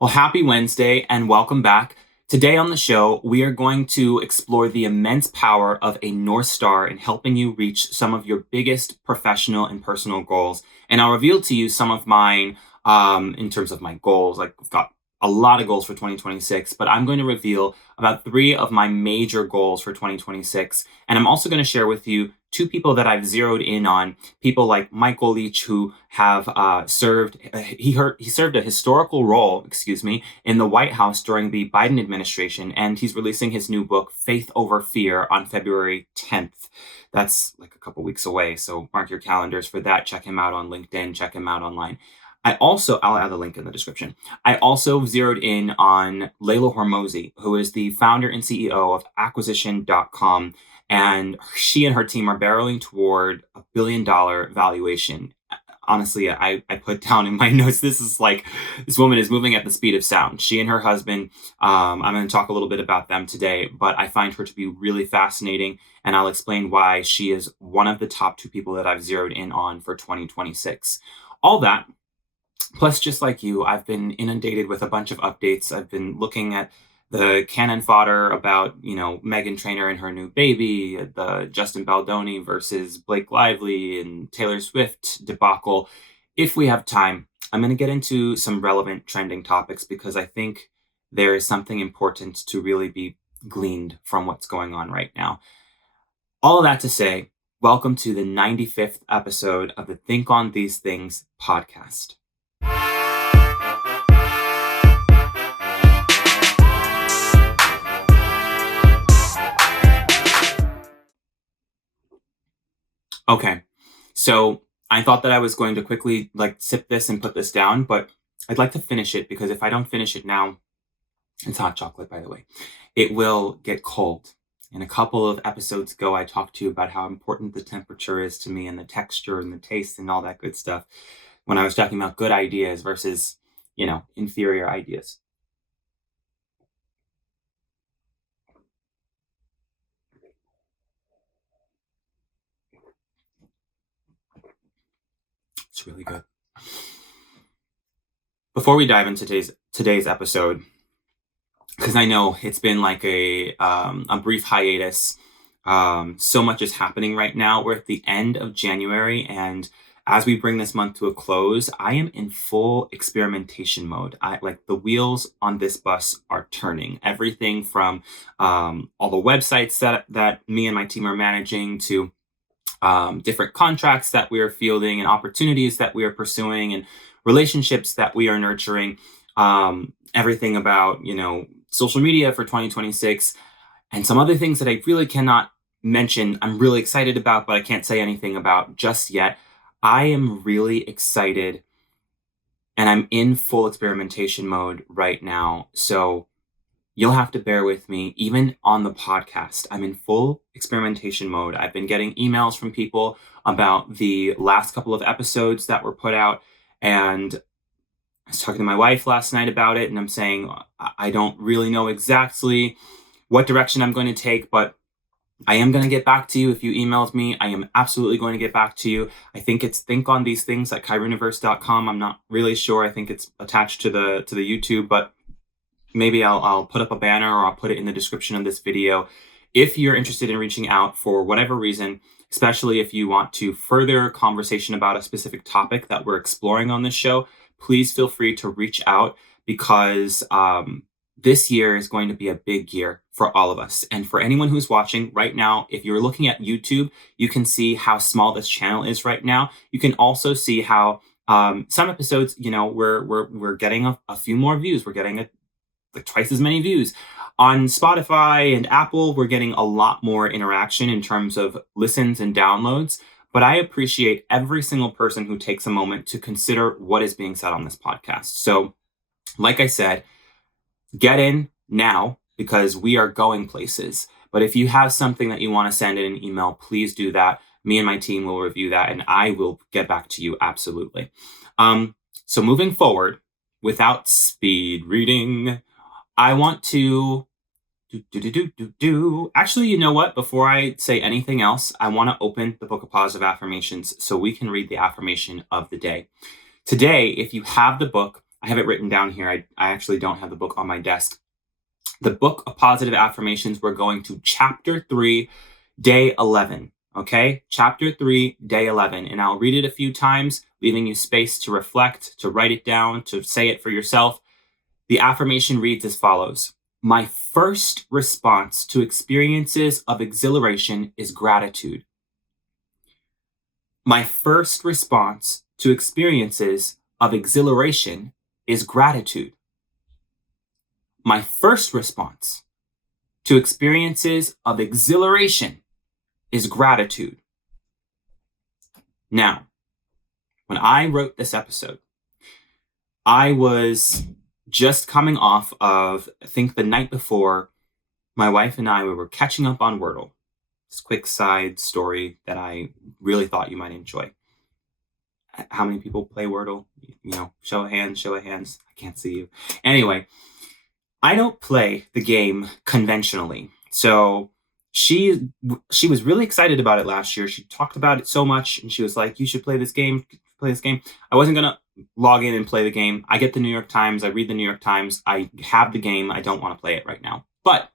Well, happy Wednesday and welcome back. Today on the show, we are going to explore the immense power of a North Star in helping you reach some of your biggest professional and personal goals. And I'll reveal to you some of mine in terms of my goals. Like, I've got a lot of goals for 2026, but I'm going to reveal about three of my major goals for 2026. And I'm also going to share with you two people that I've zeroed in on, people like Michael Leach, who have served a historical role, in the White House during the Biden administration, and he's releasing his new book, Faith Over Fear, on February 10th. That's like a couple weeks away, so mark your calendars for that. Check him out on LinkedIn, check him out online. I'll add the link in the description. I also zeroed in on Leila Hormozi, who is the founder and CEO of acquisition.com. And she and her team are barreling toward $1 billion valuation. Honestly, I put down in my notes, this woman is moving at the speed of sound. She and her husband, I'm going to talk a little bit about them today, but I find her to be really fascinating. And I'll explain why she is one of the top two people that I've zeroed in on for 2026. All that, plus, just like you, I've been inundated with a bunch of updates. I've been looking at the cannon fodder about, Meghan Trainor and her new baby, the Justin Baldoni versus Blake Lively and Taylor Swift debacle. If we have time, I'm going to get into some relevant trending topics because I think there is something important to really be gleaned from what's going on right now. All of that to say, welcome to the 95th episode of the Think on These Things podcast. Okay, so I thought that I was going to quickly sip this and put this down, but I'd like to finish it because if I don't finish it now, it's hot chocolate, by the way, it will get cold. And a couple of episodes ago, I talked to you about how important the temperature is to me and the texture and the taste and all that good stuff when I was talking about good ideas versus, inferior ideas. It's really good. Before we dive into today's episode, because I know it's been like a brief hiatus. So much is happening right now. We're at the end of January, and as we bring this month to a close, I am in full experimentation mode. The wheels on this bus are turning. Everything from all the websites that me and my team are managing to different contracts that we are fielding and opportunities that we are pursuing and relationships that we are nurturing. Everything about, social media for 2026 and some other things that I really cannot mention. I'm really excited about, but I can't say anything about just yet. I am really excited and I'm in full experimentation mode right now. So you'll have to bear with me, even on the podcast. I'm in full experimentation mode. I've been getting emails from people about the last couple of episodes that were put out. And I was talking to my wife last night about it, and I'm saying, I don't really know exactly what direction I'm going to take, but I am going to get back to you. If you emailed me, I am absolutely going to get back to you. I think it's thinkonthesethings at chirouniverse.com. I'm not really sure. I think it's attached to the YouTube, but maybe I'll put up a banner or I'll put it in the description of this video. If you're interested in reaching out for whatever reason, especially if you want to further conversation about a specific topic that we're exploring on this show, please feel free to reach out because this year is going to be a big year for all of us. And for anyone who's watching right now, if you're looking at YouTube, you can see how small this channel is right now. You can also see how some episodes, we're getting a few more views. We're getting twice as many views. On Spotify and Apple, we're getting a lot more interaction in terms of listens and downloads. But I appreciate every single person who takes a moment to consider what is being said on this podcast. So, like I said, get in now because we are going places. But if you have something that you want to send in an email, please do that. Me and my team will review that and I will get back to you absolutely. So moving forward, without speed reading, I want to Actually, you know what? Before I say anything else, I want to open the Book of Positive Affirmations so we can read the affirmation of the day. Today, if you have the book, I have it written down here. I actually don't have the book on my desk. The book of positive affirmations, we're going to chapter 3, day 11. Okay, chapter 3, day 11. And I'll read it a few times, leaving you space to reflect, to write it down, to say it for yourself. The affirmation reads as follows: My first response to experiences of exhilaration is gratitude. My first response to experiences of exhilaration is gratitude. My first response to experiences of exhilaration is gratitude. Now, when I wrote this episode, I was just coming off of, I think the night before, my wife and I, we were catching up on Wordle. This quick side story that I really thought you might enjoy. How many people play Wordle? Show of hands, show of hands. I can't see you. Anyway, I don't play the game conventionally. So she was really excited about it last year. She talked about it so much, and she was like, you should play this game, I wasn't going to log in and play the game. I get the New York Times. I read the New York Times. I have the game. I don't want to play it right now. But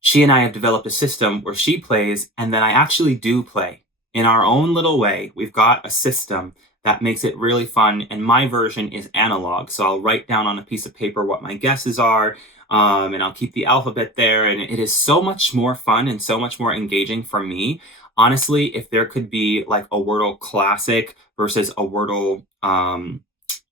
she and I have developed a system where she plays, and then I actually do play. In our own little way, we've got a system that makes it really fun, and my version is analog. So I'll write down on a piece of paper what my guesses are, and I'll keep the alphabet there, and it is so much more fun and so much more engaging for me. Honestly, if there could be like a Wordle classic versus a Wordle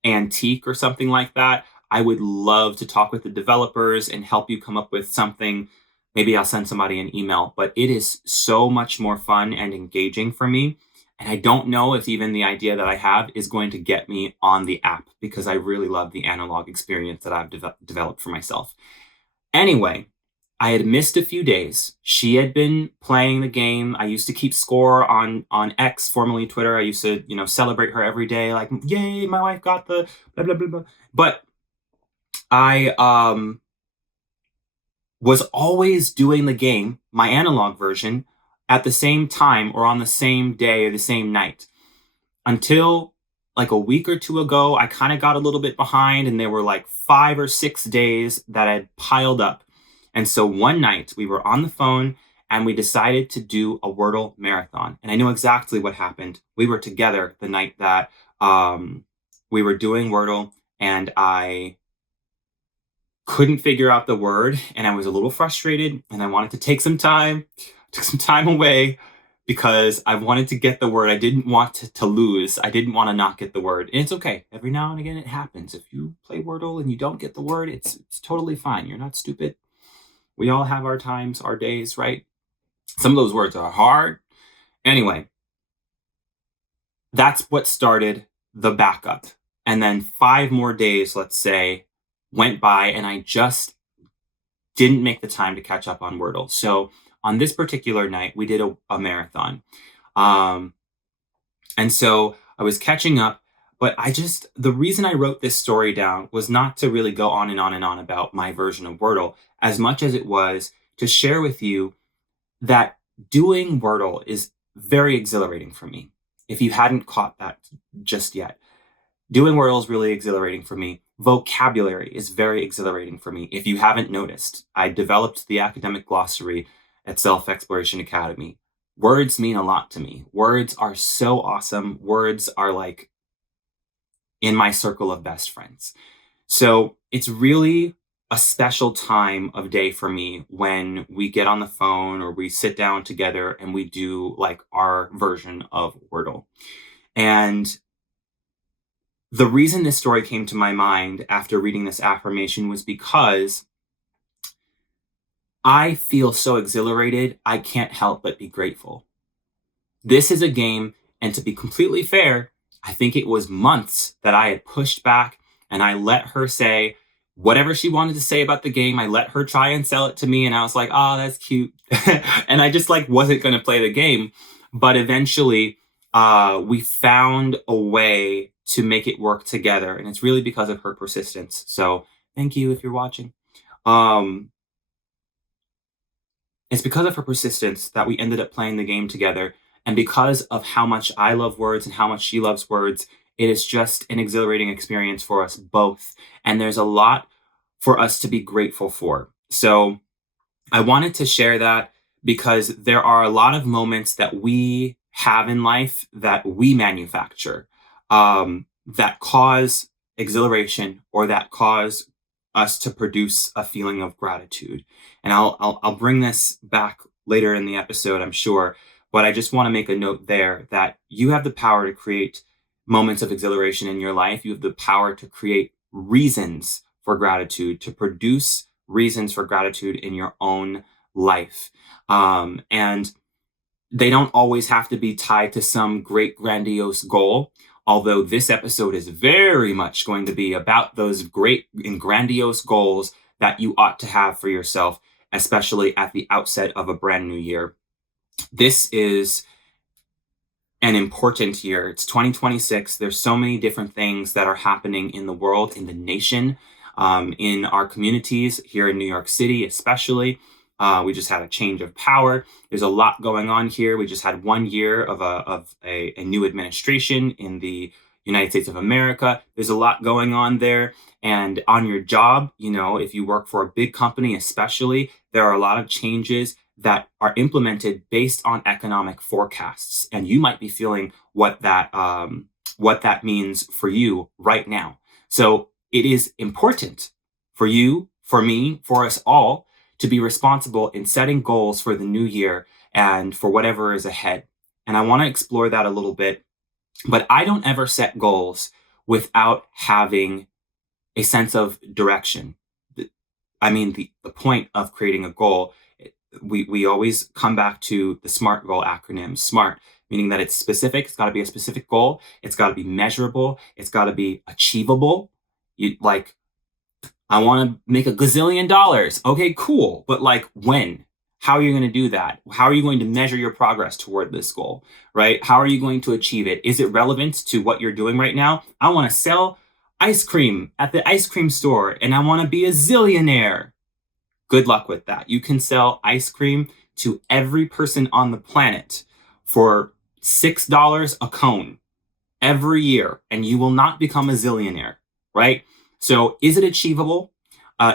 antique or something like that, I would love to talk with the developers and help you come up with something. Maybe I'll send somebody an email, but it is so much more fun and engaging for me. And I don't know if even the idea that I have is going to get me on the app, because I really love the analog experience that I've developed for myself. Anyway, I had missed a few days. She had been playing the game. I used to keep score on X, formerly Twitter. I used to, celebrate her every day, like, yay, my wife got the blah, blah, blah, blah. But I was always doing the game, my analog version, at the same time or on the same day or the same night. Until like a week or two ago, I kind of got a little bit behind, and there were like 5 or 6 days that had piled up. And so one night we were on the phone and we decided to do a Wordle marathon. And I know exactly what happened. We were together the night that we were doing Wordle, and I couldn't figure out the word, and I was a little frustrated, and I wanted to take some time away, because I wanted to get the word. I didn't want to lose. I didn't want to not get the word. And it's okay. Every now and again it happens. If you play Wordle and you don't get the word, it's totally fine. You're not stupid. We all have our times, our days, right? Some of those words are hard. Anyway, that's what started the backup. And then 5 more days, let's say, went by, and I just didn't make the time to catch up on Wordle. So on this particular night, we did a marathon. And so I was catching up, but the reason I wrote this story down was not to really go on and on and on about my version of Wordle, as much as it was to share with you that doing Wordle is very exhilarating for me. If you hadn't caught that just yet, doing Wordle is really exhilarating for me. Vocabulary is very exhilarating for me. If you haven't noticed, I developed the academic glossary at Self-Exploration Academy. Words mean a lot to me. Words are so awesome. Words are like in my circle of best friends. So it's really a special time of day for me when we get on the phone or we sit down together and we do like our version of Wordle. And the reason this story came to my mind after reading this affirmation was because I feel so exhilarated, I can't help but be grateful. This is a game, and to be completely fair, I think it was months that I had pushed back, and I let her say whatever she wanted to say about the game. I let her try and sell it to me, and I was like, oh, that's cute. And I just like wasn't going to play the game. But eventually, we found a way to make it work together, and it's really because of her persistence. So thank you if you're watching. It's because of her persistence that we ended up playing the game together. And because of how much I love words and how much she loves words, It is just an exhilarating experience for us both. And there's a lot for us to be grateful for. So I wanted to share that because there are a lot of moments that we have in life that we manufacture, that cause exhilaration or that cause us to produce a feeling of gratitude. And I'll bring this back later in the episode, I'm sure. But I just want to make a note there that you have the power to create moments of exhilaration in your life. You have the power to create reasons for gratitude, to produce reasons for gratitude in your own life. And they don't always have to be tied to some great grandiose goal. Although this episode is very much going to be about those great and grandiose goals that you ought to have for yourself, especially at the outset of a brand new year. This is an important year. It's 2026. There's so many different things that are happening in the world, in the nation, in our communities here in New York City, especially. We just had a change of power. There's a lot going on here. We just had 1 year of a new administration in the United States of America. There's a lot going on there. And on your job, if you work for a big company, especially, there are a lot of changes that are implemented based on economic forecasts. And you might be feeling what that means for you right now. So it is important for you, for me, for us all to be responsible in setting goals for the new year and for whatever is ahead. And I want to explore that a little bit, but I don't ever set goals without having a sense of direction. The point of creating a goal, we always come back to the SMART goal acronym. SMART, meaning that it's specific. It's got to be a specific goal. It's got to be measurable. It's got to be achievable. I want to make $1 gazillion. Okay, cool. But when? How are you going to do that? How are you going to measure your progress toward this goal, right? How are you going to achieve it? Is it relevant to what you're doing right now? I want to sell ice cream at the ice cream store and I want to be a zillionaire. Good luck with that. You can sell ice cream to every person on the planet for $6 a cone every year, and you will not become a zillionaire, right? So is it achievable?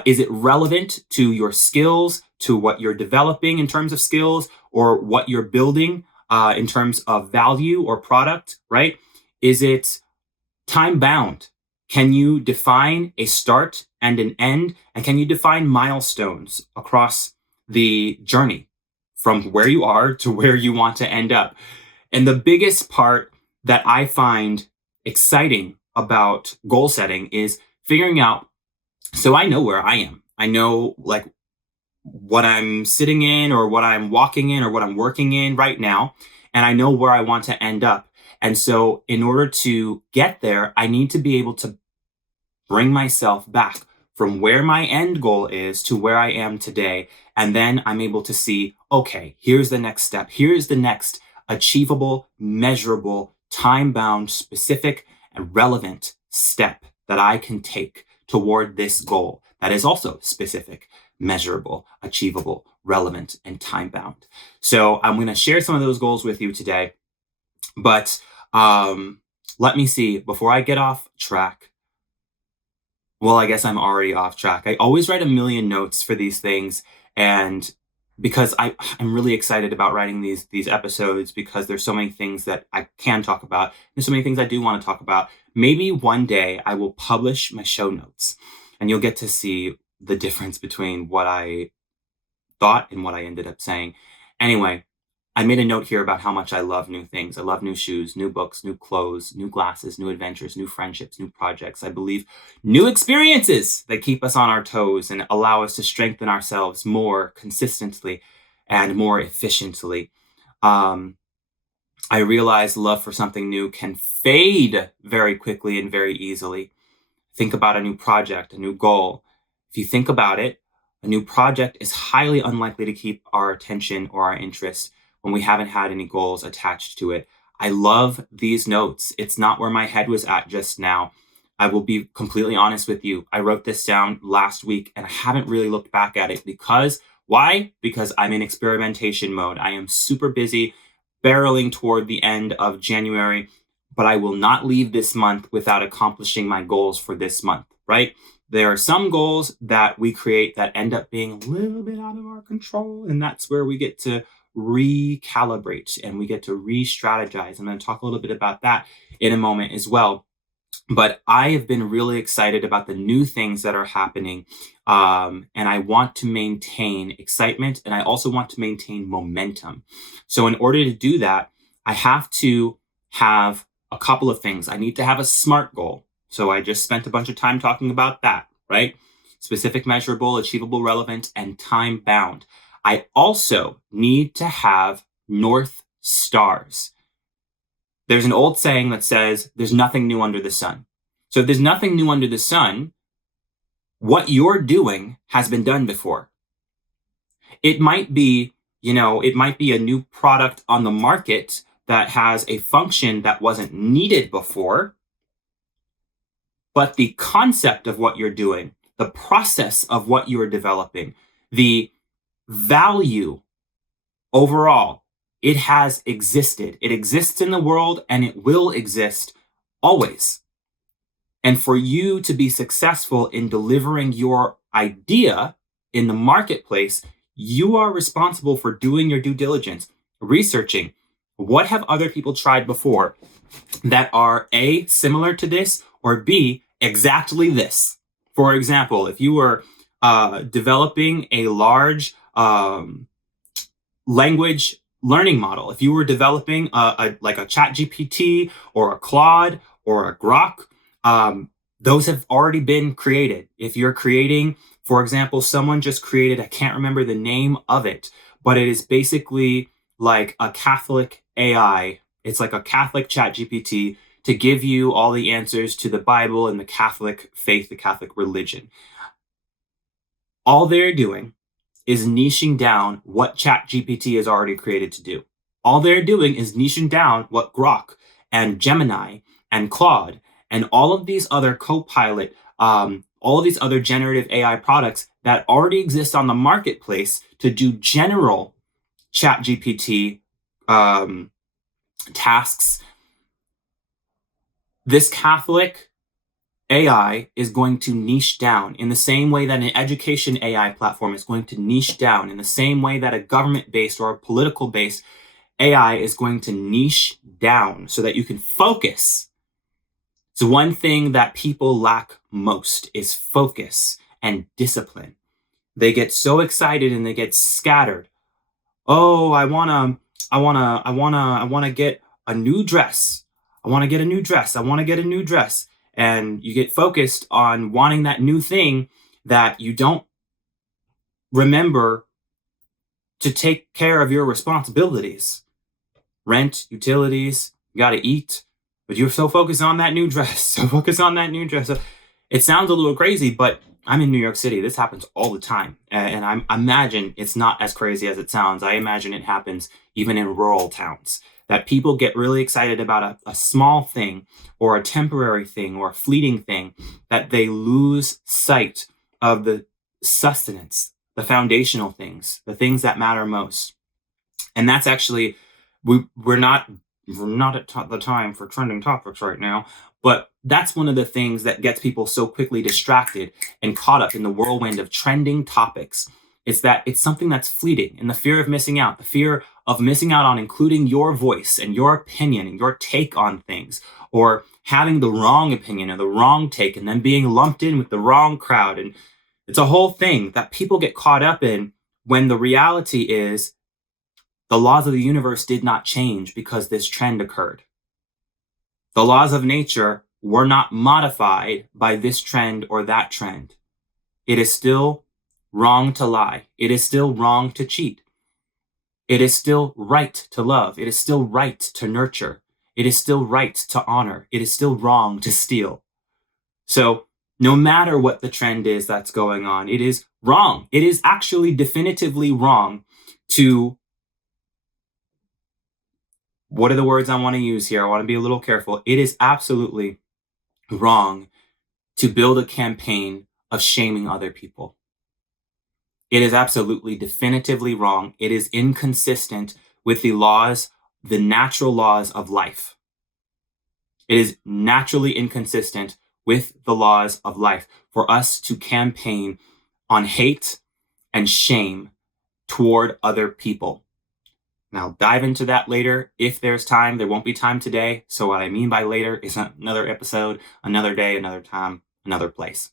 Is it relevant to your skills, to what you're developing in terms of skills, or what you're building in terms of value or product, right? Is it time bound? Can you define a start and an end? And can you define milestones across the journey from where you are to where you want to end up? And the biggest part that I find exciting about goal setting is figuring out, so I know where I am. I know what I'm sitting in or what I'm walking in or what I'm working in right now. And I know where I want to end up. And so in order to get there, I need to be able to bring myself back from where my end goal is to where I am today. And then I'm able to see, okay, here's the next step. Here's the next achievable, measurable, time-bound, specific, and relevant step that I can take toward this goal that is also specific, measurable, achievable, relevant, and time-bound. So I'm going to share some of those goals with you today. But let me see, before I get off track, well, I guess I'm already off track. I always write a million notes for these things, and because I'm really excited about writing these episodes because there's so many things that I can talk about. There's so many things I do want to talk about. Maybe one day I will publish my show notes and you'll get to see the difference between what I thought and what I ended up saying. Anyway, I made a note here about how much I love new things. I love new shoes, new books, new clothes, new glasses, new adventures, new friendships, new projects. I believe new experiences that keep us on our toes and allow us to strengthen ourselves more consistently and more efficiently. I realize love for something new can fade very quickly and very easily. Think about a new project, a new goal. If you think about it, a new project is highly unlikely to keep our attention or our interest when we haven't had any goals attached to it. I love these notes. It's not where my head was at just now. I will be completely honest with you. I wrote this down last week and I haven't really looked back at it why? Because I'm in experimentation mode. I am super busy barreling toward the end of January. but I will not leave this month without accomplishing my goals for this month, right? There are some goals that we create that end up being a little bit out of our control, and that's where we get to recalibrate and we get to re-strategize. I'm going to talk a little bit about that in a moment as well. But I have been really excited about the new things that are happening. And I want to maintain excitement, and I also want to maintain momentum. So in order to do that, I have to have a couple of things. I need to have a SMART goal. So I just spent a bunch of time talking about that, right? Specific, measurable, achievable, relevant, and time bound. I also need to have North Stars. There's an old saying that says, there's nothing new under the sun. So if there's nothing new under the sun, what you're doing has been done before. It might be, it might be a new product on the market that has a function that wasn't needed before, but the concept of what you're doing, the process of what you're developing, the value overall, it has existed. It exists in the world and it will exist always. And for you to be successful in delivering your idea in the marketplace, you are responsible for doing your due diligence, researching what have other people tried before that are A, similar to this, or B, exactly this. For example, if you were developing a large language learning model, if you were developing like a ChatGPT or a Claude or a Grok, those have already been created. If you're creating, for example, someone just created, I can't remember the name of it, but it is basically like a Catholic AI. It's like a Catholic ChatGPT to give you all the answers to the Bible and the Catholic faith, the Catholic religion. All they're doing is niching down what ChatGPT is already created to do. All they're doing is niching down what Grok and Gemini and Claude and all of these other Copilot, all of these other generative AI products that already exist on the marketplace to do general ChatGPT tasks. This Catholic AI is going to niche down in the same way that an education AI platform is going to niche down, in the same way that a government-based or a political-based AI is going to niche down so that you can focus. So one thing that people lack most is focus and discipline. They get so excited and they get scattered. Oh, I wanna get a new dress. I want to get a new dress. I want to get a new dress. And you get focused on wanting that new thing that you don't remember to take care of your responsibilities. Rent, utilities, you got to eat, but you're so focused on that new dress, so focused on that new dress. So it sounds a little crazy, but I'm in New York City. This happens all the time. And I imagine it's not as crazy as it sounds. I imagine it happens even in rural towns, that people get really excited about a small thing or a temporary thing or a fleeting thing, that they lose sight of the sustenance, the foundational things, the things that matter most. And that's actually, we're not at the time for trending topics right now, but that's one of the things that gets people so quickly distracted and caught up in the whirlwind of trending topics. It's that it's something that's fleeting, and the fear of missing out, the fear of missing out on including your voice and your opinion and your take on things, or having the wrong opinion or the wrong take and then being lumped in with the wrong crowd. And it's a whole thing that people get caught up in, when the reality is the laws of the universe did not change because this trend occurred. The laws of nature were not modified by this trend or that trend. It is still wrong to lie. It is still wrong to cheat. It is still right to love. It is still right to nurture. It is still right to honor. It is still wrong to steal. So no matter what the trend is that's going on, it is wrong. It is actually definitively wrong to, what are the words I want to use here? I want to be a little careful. It is absolutely wrong to build a campaign of shaming other people. It is absolutely definitively wrong. It is inconsistent with the laws, the natural laws of life. It is naturally inconsistent with the laws of life for us to campaign on hate and shame toward other people. Now, I'll dive into that later if there's time. There won't be time today. So what I mean by later is another episode, another day, another time, another place.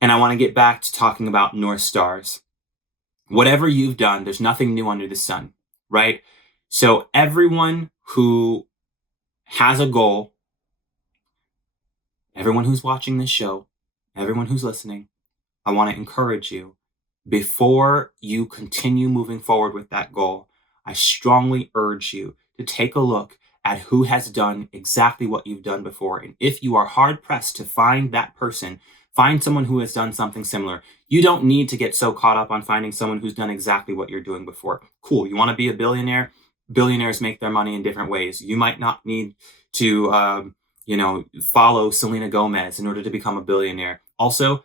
And I want to get back to talking about North Stars. Whatever you've done, there's nothing new under the sun, right? So everyone who has a goal, everyone who's watching this show, everyone who's listening, I want to encourage you, before you continue moving forward with that goal, I strongly urge you to take a look at who has done exactly what you've done before. And if you are hard pressed to find that person, find someone who has done something similar. You don't need to get so caught up on finding someone who's done exactly what you're doing before. Cool. You want to be a billionaire? Billionaires make their money in different ways. You might not need to, follow Selena Gomez in order to become a billionaire. Also,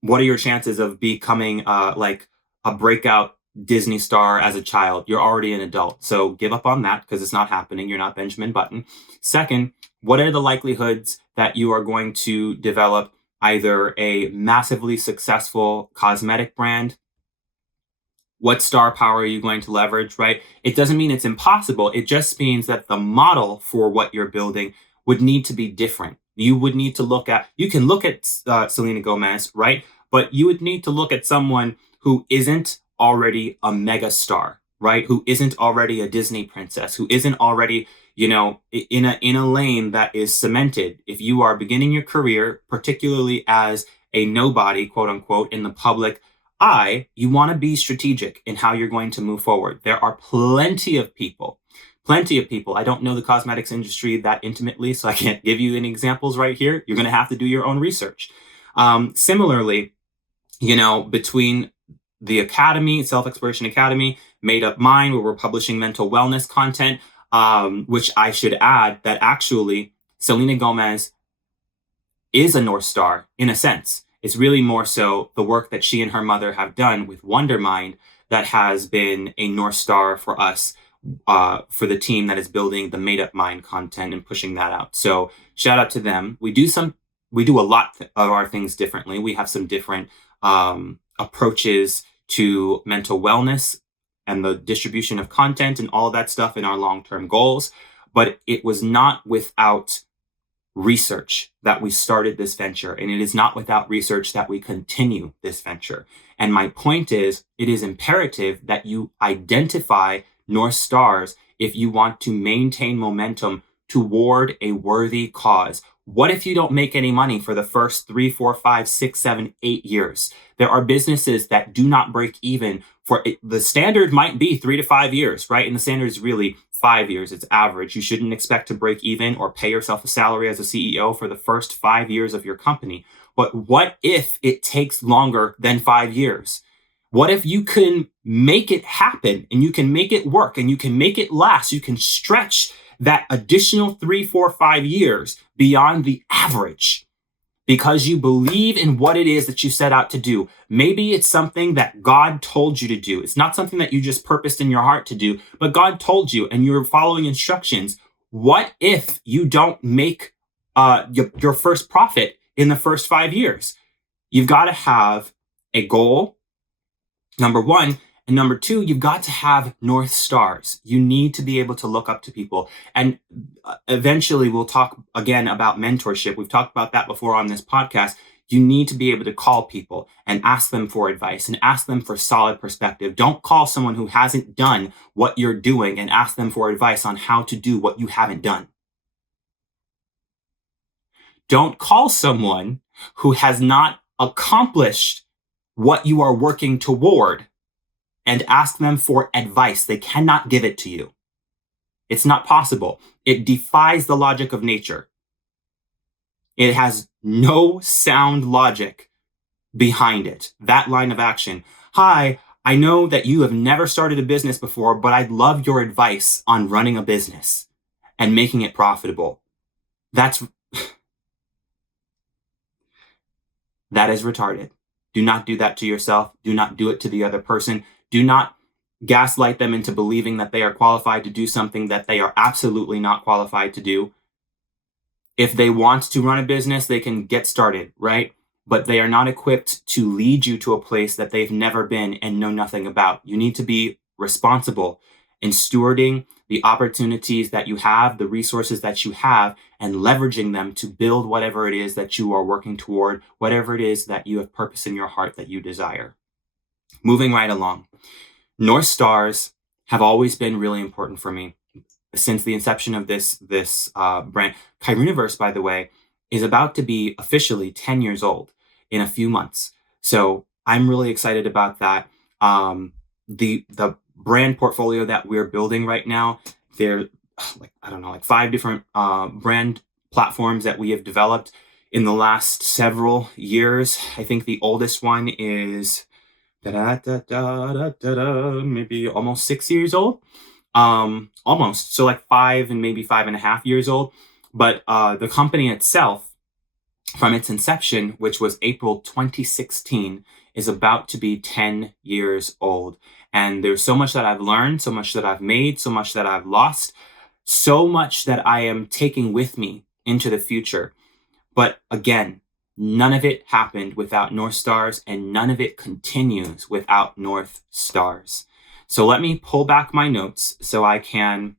what are your chances of becoming like a breakout Disney star as a child? You're already an adult. So give up on that because it's not happening. You're not Benjamin Button. Second, what are the likelihoods that you are going to develop either a massively successful cosmetic brand? What star power are you going to leverage, right? It doesn't mean it's impossible. It just means that the model for what you're building would need to be different. You would need to you can look at Selena Gomez, right? But you would need to look at someone who isn't already a mega star, right? Who isn't already a Disney princess, who isn't already, in a lane that is cemented. If you are beginning your career, particularly as a nobody, quote unquote, in the public eye, you want to be strategic in how you're going to move forward. There are plenty of people. I don't know the cosmetics industry that intimately, so I can't give you any examples right here. You're going to have to do your own research. Similarly, between the Academy, Self-Exploration Academy, Made Up Mind, where we're publishing mental wellness content, which I should add that actually Selena Gomez is a North Star in a sense. It's really more so the work that she and her mother have done with Wondermind that has been a North Star for us, for the team that is building the Made Up Mind content and pushing that out. So shout out to them. We do a lot of our things differently. We have some different approaches to mental wellness and the distribution of content and all of that stuff in our long-term goals. But it was not without research that we started this venture, and it is not without research that we continue this venture. And my point is, it is imperative that you identify North Stars if you want to maintain momentum toward a worthy cause. What if you don't make any money for the first 3, 4, 5, 6, 7, 8 years? There are businesses that do not break even for it. The standard might be 3 to 5 years, right? And the standard is really 5 years. It's average. You shouldn't expect to break even or pay yourself a salary as a CEO for the first 5 years of your company. But what if it takes longer than 5 years? What if you can make it happen and you can make it work and you can make it last? You can stretch that additional 3, 4, 5 years beyond the average because you believe in what it is that you set out to do. Maybe it's something that God told you to do. It's not something that you just purposed in your heart to do, but God told you and you're following instructions. What if you don't make your first profit in the first 5 years? You've got to have a goal, number one. And number two, you've got to have North Stars. You need to be able to look up to people. And eventually we'll talk again about mentorship. We've talked about that before on this podcast. You need to be able to call people and ask them for advice and ask them for solid perspective. Don't call someone who hasn't done what you're doing and ask them for advice on how to do what you haven't done. Don't call someone who has not accomplished what you are working toward and ask them for advice. They cannot give it to you. It's not possible. It defies the logic of nature. It has no sound logic behind it. That line of action. Hi, I know that you have never started a business before, but I'd love your advice on running a business and making it profitable. That is retarded. Do not do that to yourself. Do not do it to the other person. Do not gaslight them into believing that they are qualified to do something that they are absolutely not qualified to do. If they want to run a business, they can get started, right? But they are not equipped to lead you to a place that they've never been and know nothing about. You need to be responsible in stewarding the opportunities that you have, the resources that you have, and leveraging them to build whatever it is that you are working toward, whatever it is that you have purpose in your heart that you desire. Moving right along. North Stars have always been really important for me since the inception of this brand. Kyrooniverse, by the way, is about to be officially 10 years old in a few months. So I'm really excited about that. The brand portfolio that we're building right now, there like 5 different brand platforms that we have developed in the last several years. I think the oldest one is maybe almost 6 years old. Almost. So like 5 and maybe 5.5 years old. But the company itself, from its inception, which was April 2016, is about to be 10 years old. And there's so much that I've learned, so much that I've made, so much that I've lost, so much that I am taking with me into the future. But again, none of it happened without North Stars, and none of it continues without North Stars. So let me pull back my notes so I can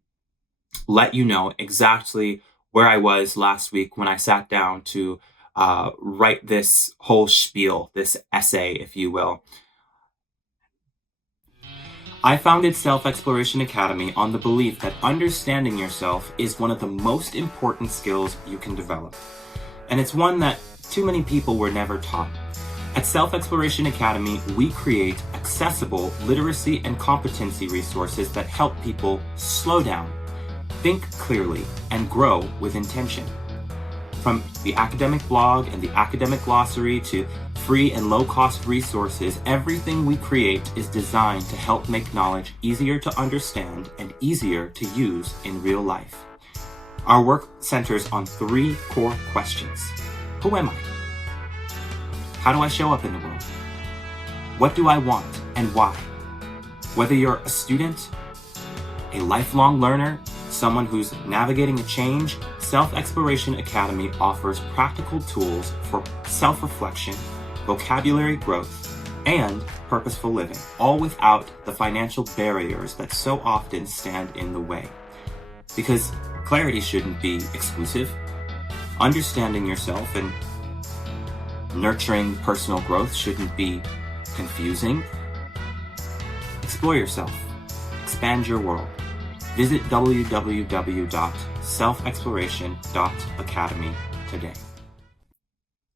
let you know exactly where I was last week when I sat down to write this whole spiel, this essay, if you will. I founded Self-Exploration Academy on the belief that understanding yourself is one of the most important skills you can develop. And it's one that too many people were never taught. At Self-Exploration Academy, we create accessible literacy and competency resources that help people slow down, think clearly, and grow with intention. From the academic blog and the academic glossary to free and low-cost resources, everything we create is designed to help make knowledge easier to understand and easier to use in real life. Our work centers on 3 core questions. Who am I? How do I show up in the world? What do I want and why? Whether you're a student, a lifelong learner, someone who's navigating a change, Self-Exploration Academy offers practical tools for self-reflection, vocabulary growth, and purposeful living, all without the financial barriers that so often stand in the way. Because clarity shouldn't be exclusive. Understanding yourself and nurturing personal growth shouldn't be confusing. Explore yourself. Expand your world. Visit www.selfexploration.academy today.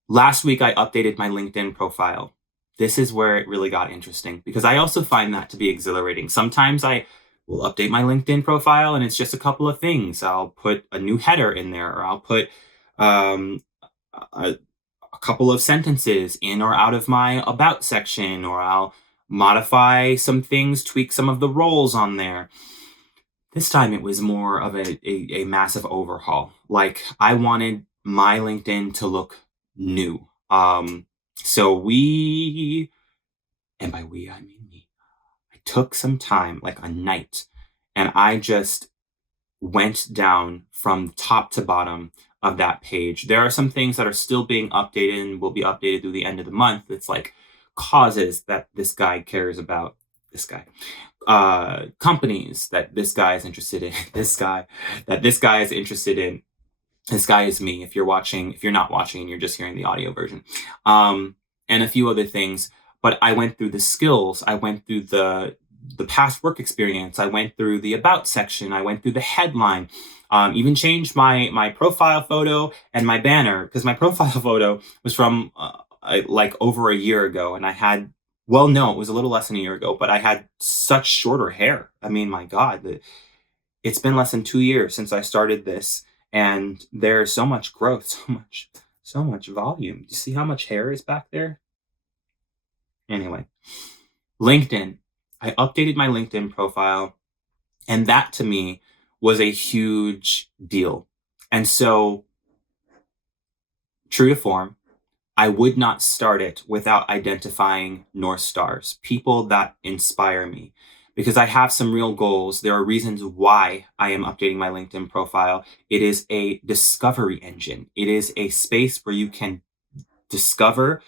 Last week, I updated my LinkedIn profile. This is where it really got interesting because I also find that to be exhilarating. Sometimes I will update my LinkedIn profile and it's just a couple of things. I'll put a new header in there, or I'll put a couple of sentences in or out of my about section, or I'll modify some things, tweak some of the roles on there. This time it was more of a massive overhaul. Like, I wanted my LinkedIn to look new. So we, and by we, I mean me, I took some time, like a night, and I just went down from top to bottom of that page. There are some things that are still being updated and will be updated through the end of the month. It's like causes that this guy cares about, companies that this guy is interested in, this guy is interested in. This guy is me. If you're not watching and you're just hearing the audio version, and a few other things. But I went through the skills. I went through the past work experience. I went through the about section. I went through the headline. Even changed my profile photo and my banner, because my profile photo was from like over a year ago, and I had, well, no, it was a little less than a year ago, but I had such shorter hair. I mean, my God, it's been less than 2 years since I started this, and there's so much growth, so much volume. Do you see how much hair is back there? Anyway, LinkedIn. I updated my LinkedIn profile, and that to me was a huge deal. And so, true to form, I would not start it without identifying North Stars, people that inspire me, because I have some real goals. There are reasons why I am updating my LinkedIn profile. It is a discovery engine. It is a space where you can discover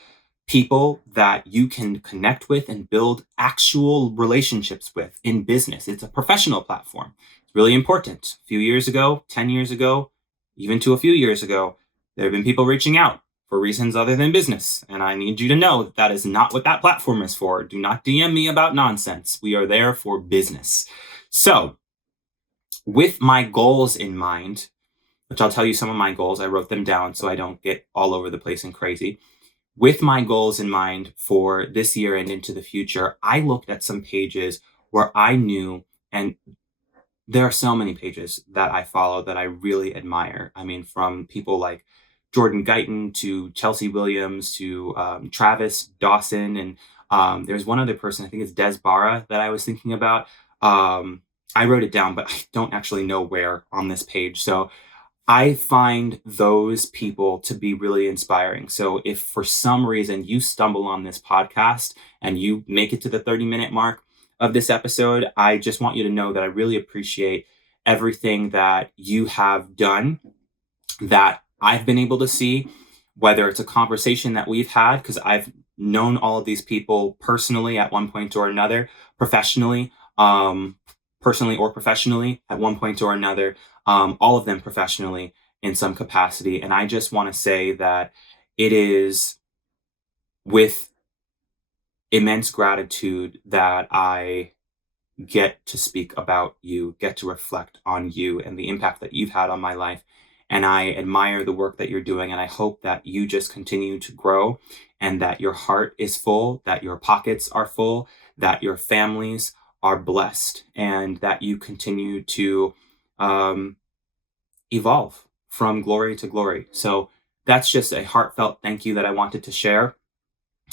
people that you can connect with and build actual relationships with in business. It's a professional platform. It's really important. A few years ago, 10 years ago, even to a few years ago, there have been people reaching out for reasons other than business. And I need you to know that is not what that platform is for. Do not DM me about nonsense. We are there for business. So, with my goals in mind, which I'll tell you some of my goals, I wrote them down so I don't get all over the place and crazy. With my goals in mind for this year and into the future, I looked at some pages where I knew, and there are so many pages that I follow that I really admire. I mean, from people like Jordan Guyton to Chelsea Williams to Travis Dawson. And there's one other person, I think it's Des Barra, that I was thinking about. I wrote it down, but I don't actually know where on this page. So I find those people to be really inspiring. So if for some reason you stumble on this podcast and you make it to the 30-minute mark of this episode, I just want you to know that I really appreciate everything that you have done, that I've been able to see, whether it's a conversation that we've had, because I've known all of these people personally at one point or another, professionally, personally or professionally at one point or another, all of them professionally in some capacity. And I just want to say that it is with immense gratitude that I get to speak about you, get to reflect on you and the impact that you've had on my life. And I admire the work that you're doing. And I hope that you just continue to grow and that your heart is full, that your pockets are full, that your families are blessed, and that you continue to evolve from glory to glory. So that's just a heartfelt thank you that I wanted to share.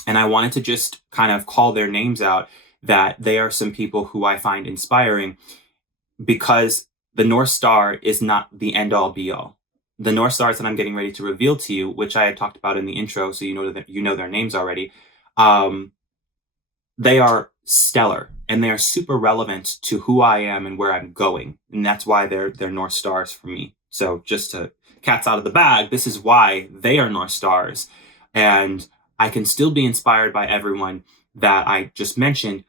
And I wanted to just kind of call their names out, that they are some people who I find inspiring, because the North Star is not the end all be all. The North Stars that I'm getting ready to reveal to you, which I had talked about in the intro, so you know their names already. They are stellar and they are super relevant to who I am and where I'm going. And that's why they're North Stars for me. So just to cat's out of the bag, this is why they are North Stars. And I can still be inspired by everyone that I just mentioned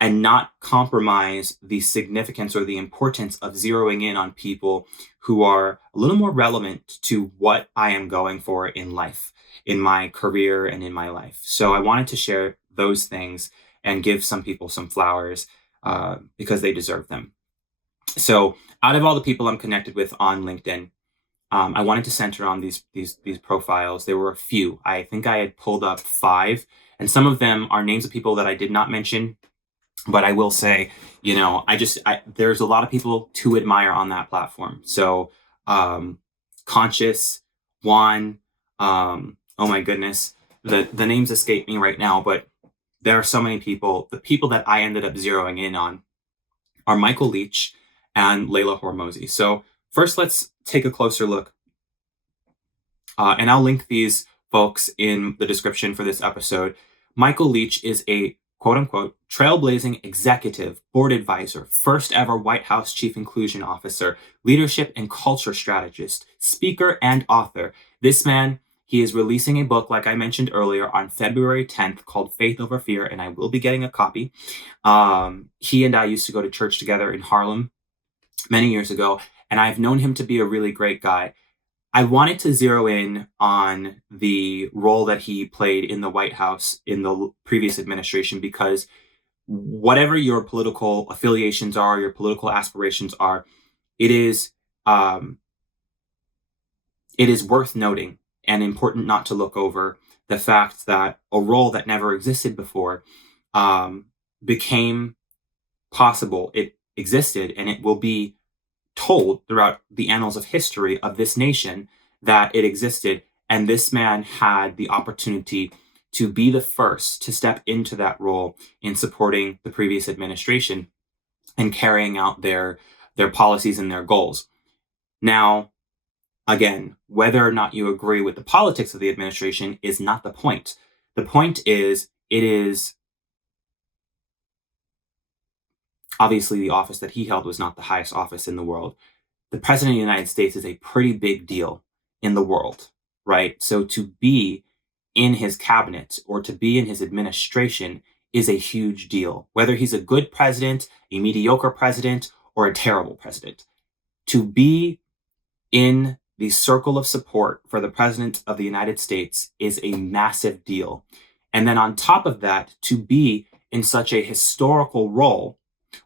and not compromise the significance or the importance of zeroing in on people who are a little more relevant to what I am going for in life, in my career and in my life. So I wanted to share those things and give some people some flowers because they deserve them. So out of all the people I'm connected with on LinkedIn, I wanted to center on these profiles. There were a few. I think I had pulled up 5, and some of them are names of people that I did not mention. But I will say, there's a lot of people to admire on that platform. So, Conscious, Juan, oh my goodness, the names escape me right now, but there are so many people. The people that I ended up zeroing in on are Michael Leach and Leila Hormozi. So first, let's take a closer look. And I'll link these folks in the description for this episode. Michael Leach is a quote-unquote trailblazing executive, board advisor, first ever White House chief inclusion officer, leadership and culture strategist, speaker, and author. This man, he is releasing a book, like I mentioned earlier, on February 10th called Faith Over Fear, and I will be getting a copy. He and I used to go to church together in Harlem many years ago, and I've known him to be a really great guy. I wanted to zero in on the role that he played in the White House in the previous administration, because whatever your political affiliations are, your political aspirations are, it is worth noting and important not to look over the fact that a role that never existed before became possible. It existed, and it will be told throughout the annals of history of this nation that it existed. And this man had the opportunity to be the first to step into that role in supporting the previous administration and carrying out their policies and their goals. Now, again, whether or not you agree with the politics of the administration is not the point. The point is, it is obviously the office that he held was not the highest office in the world. The president of the United States is a pretty big deal in the world, right? So to be in his cabinet or to be in his administration is a huge deal. Whether he's a good president, a mediocre president, or a terrible president, to be in the circle of support for the president of the United States is a massive deal. And then on top of that, to be in such a historical role,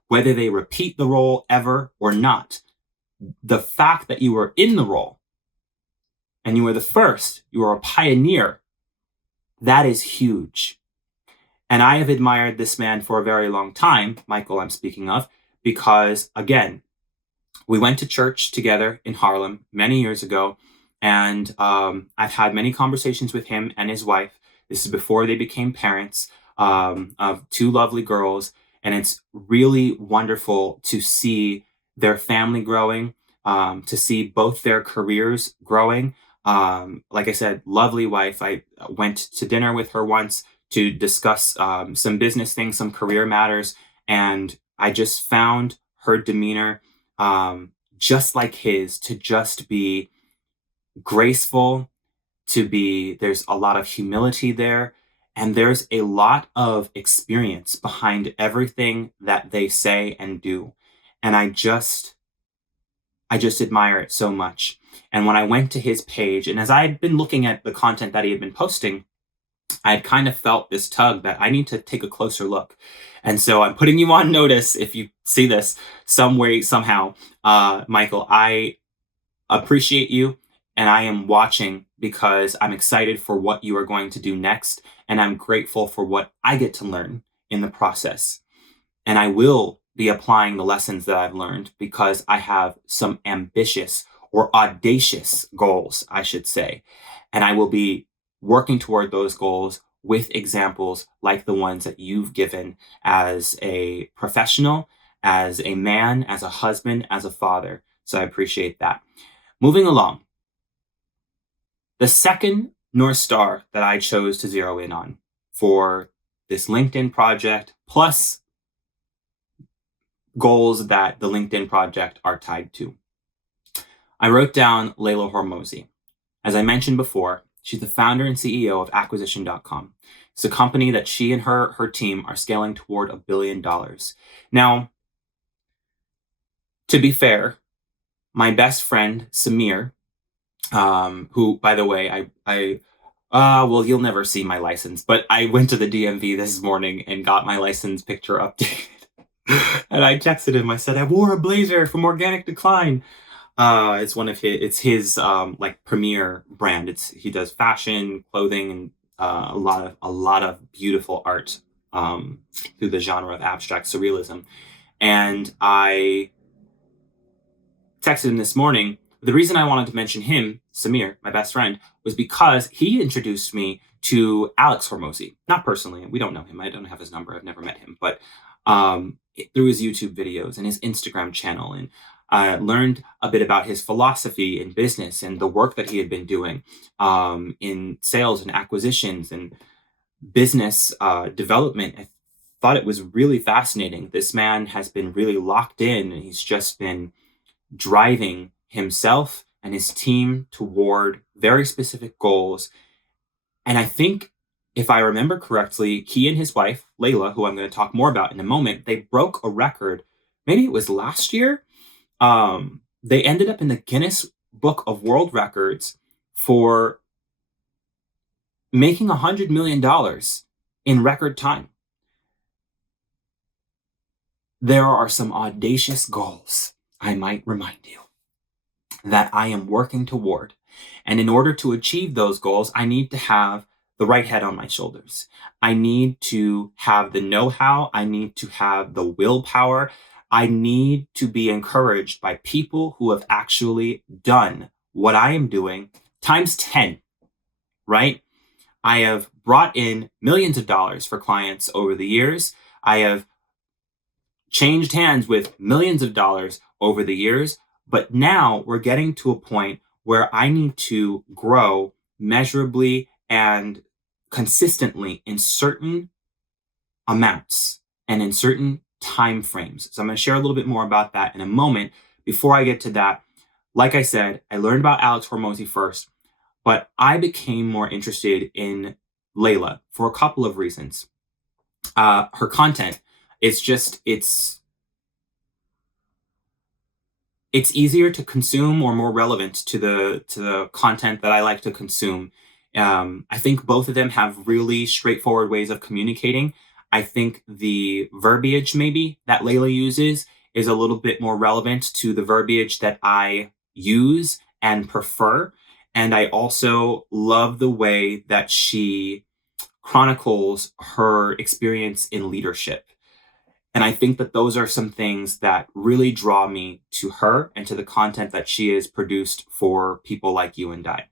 whether they repeat the role ever or not, the fact that you were in the role and you were the first, you were a pioneer, that is huge. And I have admired this man for a very long time, Michael, I'm speaking of, because again, we went to church together in Harlem many years ago, and I've had many conversations with him and his wife. This is before they became parents of two lovely girls, and it's really wonderful to see their family growing, to see both their careers growing. Like I said, lovely wife. I went to dinner with her once to discuss some business things, some career matters, and I just found her demeanor just like his, to just be graceful, there's a lot of humility there, and there's a lot of experience behind everything that they say and do. And I just admire it so much. And when I went to his page, and as I'd been looking at the content that he had been posting, I'd kind of felt this tug that I need to take a closer look. And so I'm putting you on notice if you see this some way, somehow. Michael, I appreciate you, and I am watching because I'm excited for what you are going to do next. And I'm grateful for what I get to learn in the process. And I will be applying the lessons that I've learned because I have some ambitious or audacious goals, I should say. And I will be working toward those goals with examples like the ones that you've given as a professional, as a man, as a husband, as a father. So I appreciate that. Moving along. The second North Star that I chose to zero in on for this LinkedIn project, plus goals that the LinkedIn project are tied to. I wrote down Leila Hormozi. As I mentioned before, she's the founder and CEO of acquisition.com. It's a company that she and her team are scaling toward $1 billion. Now, to be fair, my best friend, Samir, who, by the way, well, you'll never see my license, but I went to the DMV this morning and got my license picture updated. And I texted him, I said, I wore a blazer from Organic Decline. It's his like premier brand. He does fashion, clothing, and a lot of beautiful art through the genre of abstract surrealism. And I texted him this morning. The reason I wanted to mention him, Samir, my best friend, was because he introduced me to Alex Hormozi. Not personally, we don't know him. I don't have his number. I've never met him, but through his YouTube videos and his Instagram channel, and learned a bit about his philosophy in business and the work that he had been doing in sales and acquisitions and business development. I thought it was really fascinating. This man has been really locked in, and he's just been driving himself and his team toward very specific goals. And I think, if I remember correctly, he and his wife, Leila, who I'm going to talk more about in a moment, they broke a record. Maybe it was last year. They ended up in the Guinness Book of World Records for making $100 million in record time. There are some audacious goals, I might remind you, that I am working toward. And in order to achieve those goals, I need to have the right head on my shoulders. I need to have the know-how. I need to have the willpower. I need to be encouraged by people who have actually done what I am doing times 10, right? I have brought in millions of dollars for clients over the years. I have changed hands with millions of dollars over the years. But now we're getting to a point where I need to grow measurably and consistently in certain amounts and in certain time frames. So I'm going to share a little bit more about that in a moment. Before I get to that, like I said, I learned about Alex Hormozi first, but I became more interested in Leila for a couple of reasons. Her content, it's easier to consume or more relevant to the content that I like to consume. I think both of them have really straightforward ways of communicating. I think the verbiage maybe that Leila uses is a little bit more relevant to the verbiage that I use and prefer. And I also love the way that she chronicles her experience in leadership. And I think that those are some things that really draw me to her and to the content that she has produced for people like you and I.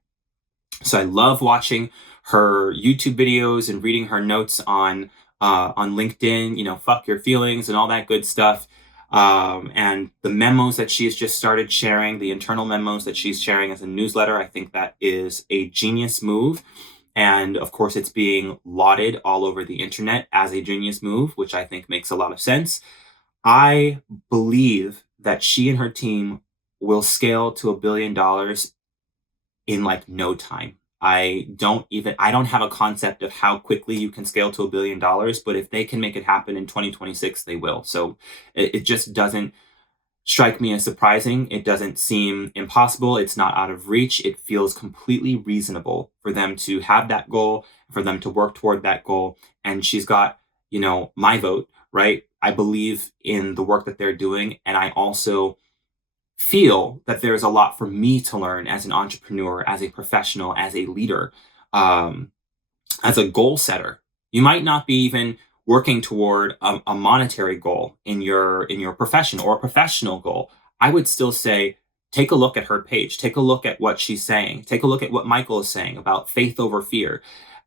So I love watching her YouTube videos and reading her notes on LinkedIn, fuck your feelings and all that good stuff. And the memos that she has just started sharing, the internal memos that she's sharing as a newsletter, I think that is a genius move. And of course, it's being lauded all over the internet as a genius move, which I think makes a lot of sense. I believe that she and her team will scale to $1 billion in like no time. I don't have a concept of how quickly you can scale to $1 billion, but if they can make it happen in 2026, they will. So it just doesn't strike me as surprising. It doesn't seem impossible. It's not out of reach. It feels completely reasonable for them to have that goal, for them to work toward that goal. And she's got, my vote, right? I believe in the work that they're doing. And I also feel that there's a lot for me to learn as an entrepreneur, as a professional, as a leader, as a goal setter. You might not be even working toward a monetary goal in your profession or a professional goal. I would still say, take a look at her page, take a look at what she's saying, take a look at what Michael is saying about faith over fear.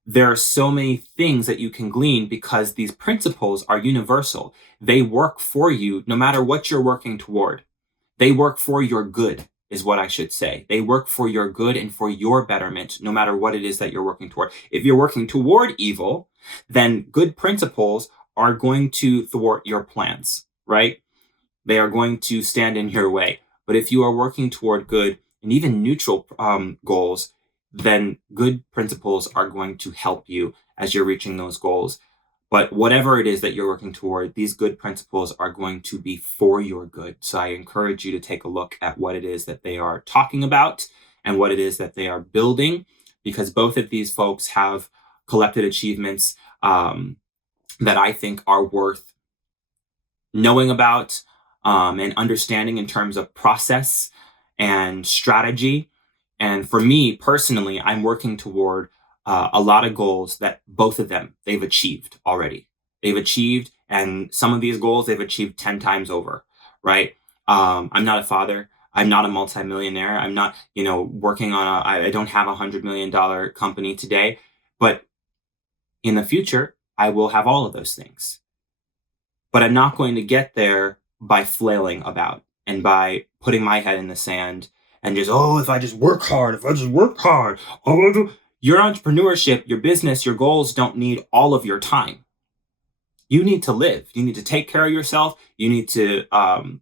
There are so many things that you can glean because these principles are universal. They work for you no matter what you're working toward. They work for your good, is what I should say. They work for your good and for your betterment, no matter what it is that you're working toward. If you're working toward evil, then good principles are going to thwart your plans, right? They are going to stand in your way. But if you are working toward good and even neutral goals, then good principles are going to help you as you're reaching those goals. But whatever it is that you're working toward, these good principles are going to be for your good. So I encourage you to take a look at what it is that they are talking about and what it is that they are building, because both of these folks have collected achievements that I think are worth knowing about and understanding in terms of process and strategy. And for me personally, I'm working toward a lot of goals that both of them, they've achieved already. They've achieved, and some of these goals they've achieved 10 times over, right? I'm not a father. I'm not a multimillionaire. I'm not, working on I don't have $100 million company today, but in the future, I will have all of those things. But I'm not going to get there by flailing about and by putting my head in the sand and just, if I just work hard, your entrepreneurship, your business, your goals don't need all of your time. You need to live. You need to take care of yourself. You need to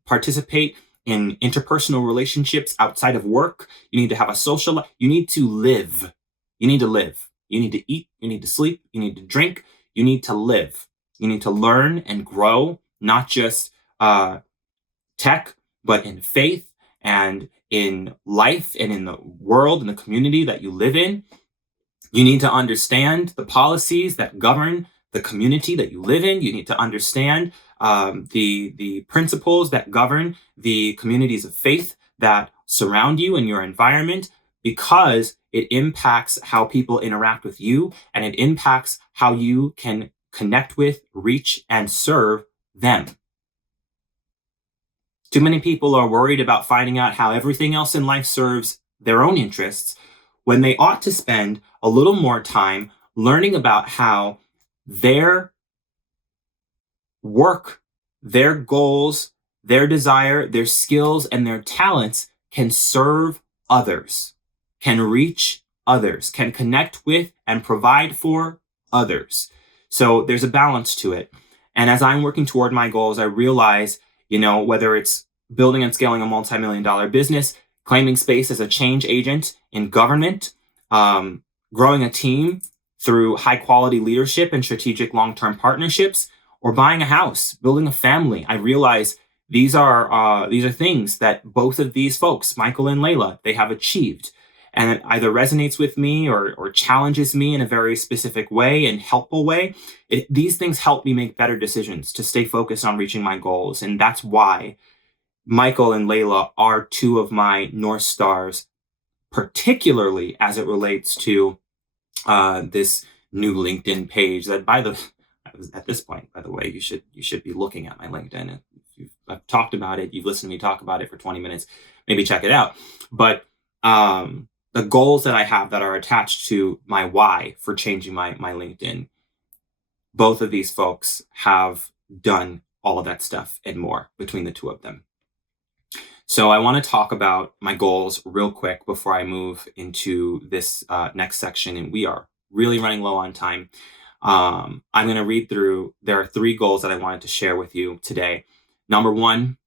participate in interpersonal relationships outside of work. You need to have a social life. You need to live. You need to live. You need to eat. You need to sleep. You need to drink. You need to live. You need to learn and grow, not just tech, but in faith and in life and in the world and the community that you live in. You need to understand the policies that govern the community that you live in. You need to understand the principles that govern the communities of faith that surround you and your environment, because it impacts how people interact with you, and it impacts how you can connect with, reach, and serve them. Too many people are worried about finding out how everything else in life serves their own interests, when they ought to spend a little more time learning about how their work, their goals, their desire, their skills, and their talents can serve others, can reach others, can connect with and provide for others. So there's a balance to it. And as I'm working toward my goals, I realize, whether it's building and scaling a multi-million-dollar business, claiming space as a change agent in government, growing a team through high quality leadership and strategic long-term partnerships, or buying a house, building a family, I realize these are things that both of these folks, Michael and Leila, they have achieved. And it either resonates with me or challenges me in a very specific way and helpful way. These things help me make better decisions to stay focused on reaching my goals. And that's why Michael and Leila are two of my North Stars, particularly as it relates to this new LinkedIn page that at this point, by the way, you should be looking at my LinkedIn. I've talked about it. You've listened to me talk about it for 20 minutes. Maybe check it out. But the goals that I have that are attached to my why for changing my LinkedIn, both of these folks have done all of that stuff and more between the two of them. So I want to talk about my goals real quick before I move into this next section. And we are really running low on time. I'm going to read through. There are 3 goals that I wanted to share with you today. Number 1,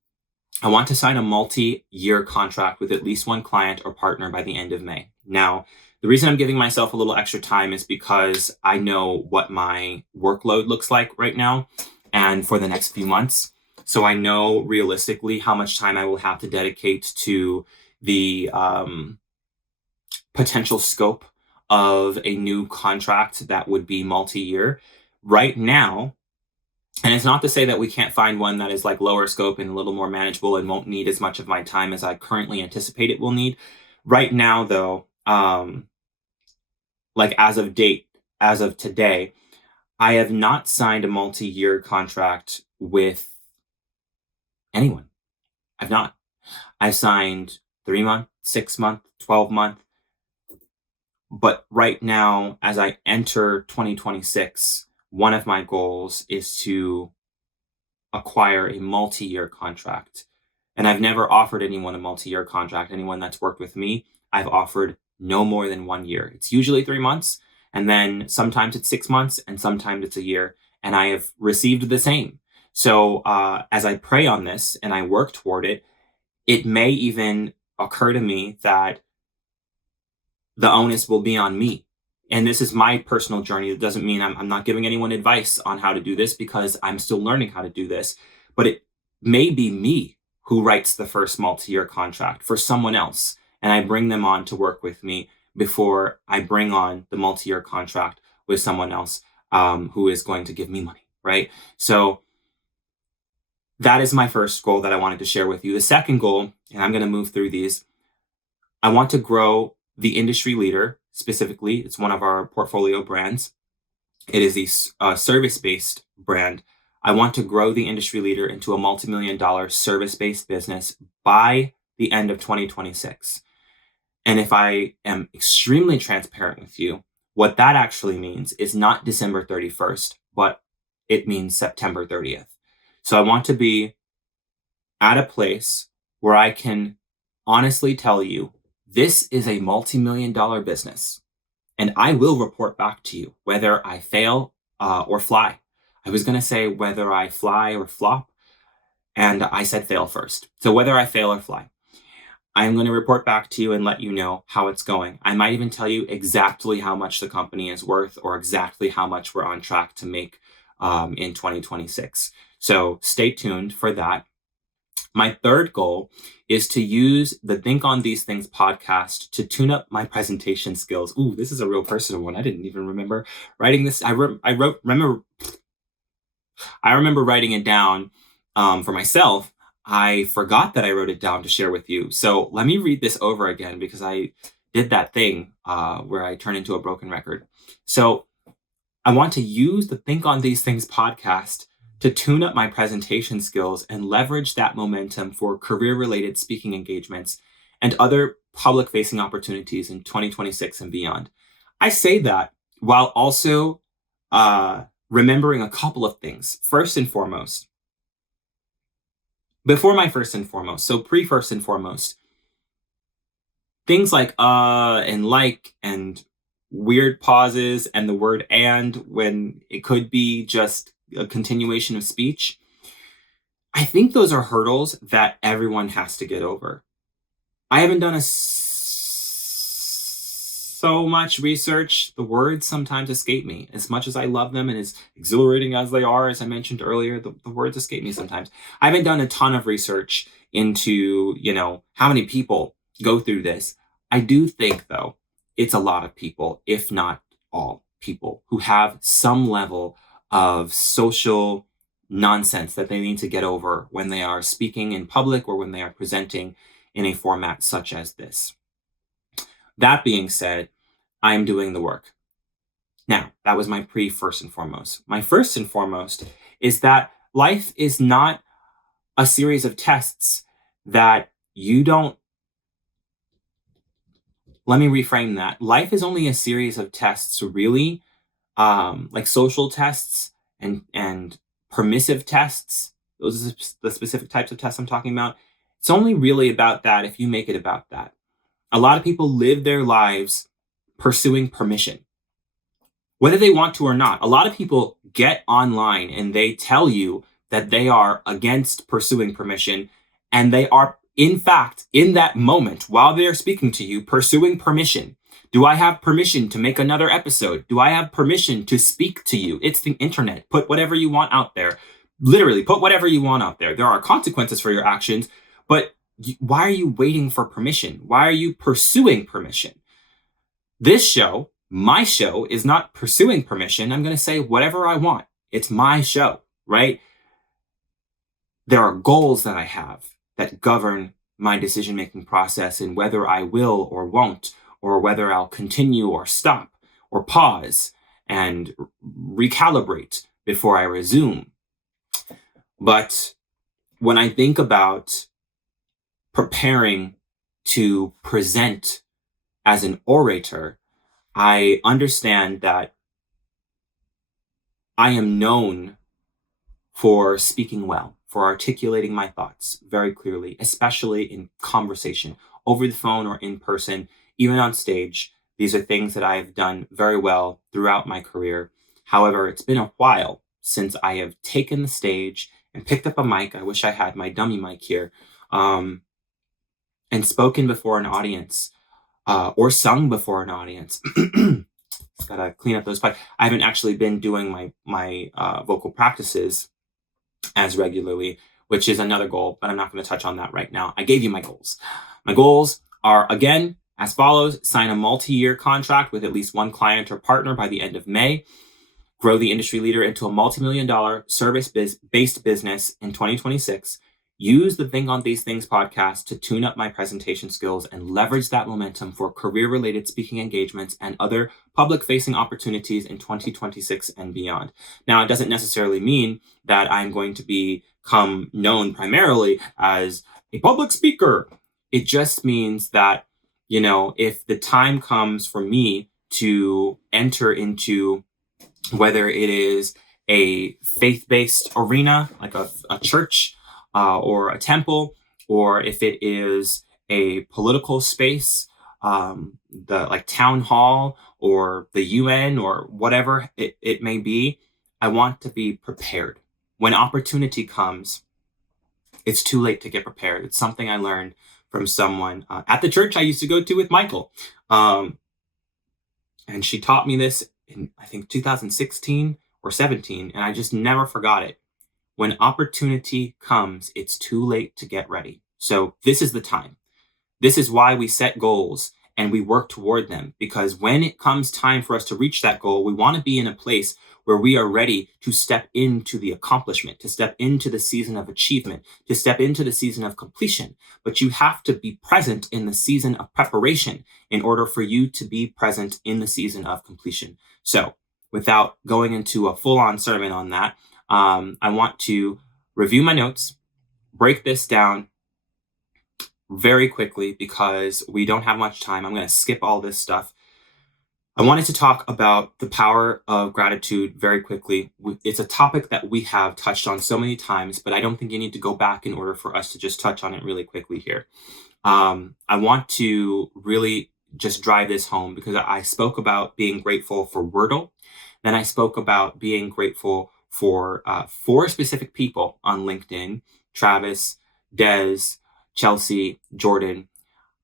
I want to sign a multi-year contract with at least one client or partner by the end of May. Now, the reason I'm giving myself a little extra time is because I know what my workload looks like right now and for the next few months. So I know realistically how much time I will have to dedicate to the potential scope of a new contract that would be multi-year. Right now, and it's not to say that we can't find one that is like lower scope and a little more manageable and won't need as much of my time as I currently anticipate it will need. Right now, though, like as of today, I have not signed a multi-year contract with anyone. I've not. I signed 3-month, 6-month, 12-month. But right now, as I enter 2026, one of my goals is to acquire a multi-year contract. And I've never offered anyone a multi-year contract. Anyone that's worked with me, I've offered no more than 1 year. It's usually 3 months, and then sometimes it's 6 months, and sometimes it's a year. And I have received the same. So as I pray on this and I work toward it, it may even occur to me that the onus will be on me. And this is my personal journey. It doesn't mean I'm not giving anyone advice on how to do this because I'm still learning how to do this. But it may be me who writes the first multi-year contract for someone else. And I bring them on to work with me before I bring on the multi-year contract with someone else who is going to give me money, right? So that is my first goal that I wanted to share with you. The second goal, and I'm going to move through these, I want to grow the industry leader. Specifically, it's one of our portfolio brands. It is a service-based brand. I want to grow the industry leader into a multi-million-dollar service-based business by the end of 2026. And if I am extremely transparent with you, what that actually means is not December 31st, but it means September 30th. So I want to be at a place where I can honestly tell you, this is a multi-million-dollar business, and I will report back to you whether I fail or fly. I was going to say whether I fly or flop, and I said fail first. So whether I fail or fly, I'm going to report back to you and let you know how it's going. I might even tell you exactly how much the company is worth or exactly how much we're on track to make in 2026. So stay tuned for that. My third goal is to use the Think on These Things podcast to tune up my presentation skills. Ooh, this is a real personal one. I didn't even remember writing this. I remember writing it down for myself. I forgot that I wrote it down to share with you. So let me read this over again because I did that thing where I turn into a broken record. So I want to use the Think on These Things podcast to tune up my presentation skills and leverage that momentum for career-related speaking engagements and other public-facing opportunities in 2026 and beyond. I say that while also remembering a couple of things. First and foremost, before my first and foremost, so pre-first and foremost, things like and like and weird pauses and the word and when it could be just a continuation of speech. I think those are hurdles that everyone has to get over. I haven't done so much research. The words sometimes escape me. As much as I love them and as exhilarating as they are, as I mentioned earlier, the words escape me sometimes. I haven't done a ton of research into, how many people go through this. I do think, though, it's a lot of people, if not all people, who have some level of social nonsense that they need to get over when they are speaking in public or when they are presenting in a format such as this. That being said, I'm doing the work. Now, that was my first and foremost. My first and foremost is that life is not a series of tests that you don't. Let me reframe that. Life is only a series of tests, really, like social tests and permissive tests. Those are the specific types of tests I'm talking about. It's only really about that if you make it about that. A lot of people live their lives pursuing permission, whether they want to or not. A lot of people get online and they tell you that they are against pursuing permission, and they are, in fact, in that moment, while they're speaking to you, pursuing permission. Do I have permission to make another episode? Do I have permission to speak to you? It's the internet. Put whatever you want out there. Literally, put whatever you want out there. There are consequences for your actions, but why are you waiting for permission? Why are you pursuing permission? This show, my show, is not pursuing permission. I'm going to say whatever I want. It's my show, right? There are goals that I have that govern my decision-making process and whether I will or won't, or whether I'll continue or stop or pause and recalibrate before I resume. But when I think about preparing to present as an orator, I understand that I am known for speaking well, for articulating my thoughts very clearly, especially in conversation, over the phone or in person, even on stage. These are things that I've done very well throughout my career. However, it's been a while since I have taken the stage and picked up a mic. I wish I had my dummy mic here, and spoken before an audience, or sung before an audience. Just gotta clean up those parts. I haven't actually been doing my vocal practices as regularly, which is another goal, but I'm not going to touch on that right now. I gave you my goals. My goals are, again, as follows: sign a multi-year contract with at least one client or partner by the end of May, grow the industry leader into a multi-million-dollar service-based business in 2026, use the Think on These Things podcast to tune up my presentation skills and leverage that momentum for career-related speaking engagements and other public-facing opportunities in 2026 and beyond. Now, it doesn't necessarily mean that I'm going to become known primarily as a public speaker. It just means that, if the time comes for me to enter into, whether it is a faith-based arena, like a church, or a temple, or if it is a political space, the like town hall or the UN or whatever it may be, I want to be prepared. When opportunity comes, it's too late to get prepared. It's something I learned from someone at the church I used to go to with Michael. And she taught me this in, I think, 2016 or 17, and I just never forgot it. When opportunity comes, it's too late to get ready. So this is the time. This is why we set goals and we work toward them, because when it comes time for us to reach that goal, we want to be in a place where we are ready to step into the accomplishment, to step into the season of achievement, to step into the season of completion. But you have to be present in the season of preparation in order for you to be present in the season of completion. So without going into a full-on sermon on that, I want to review my notes, break this down very quickly because we don't have much time. I'm going to skip all this stuff. I wanted to talk about the power of gratitude very quickly. It's a topic that we have touched on so many times, but I don't think you need to go back in order for us to just touch on it really quickly here. I want to really just drive this home because I spoke about being grateful for Wordle. Then I spoke about being grateful for four specific people on LinkedIn: Travis, Des, Chelsea, Jordan.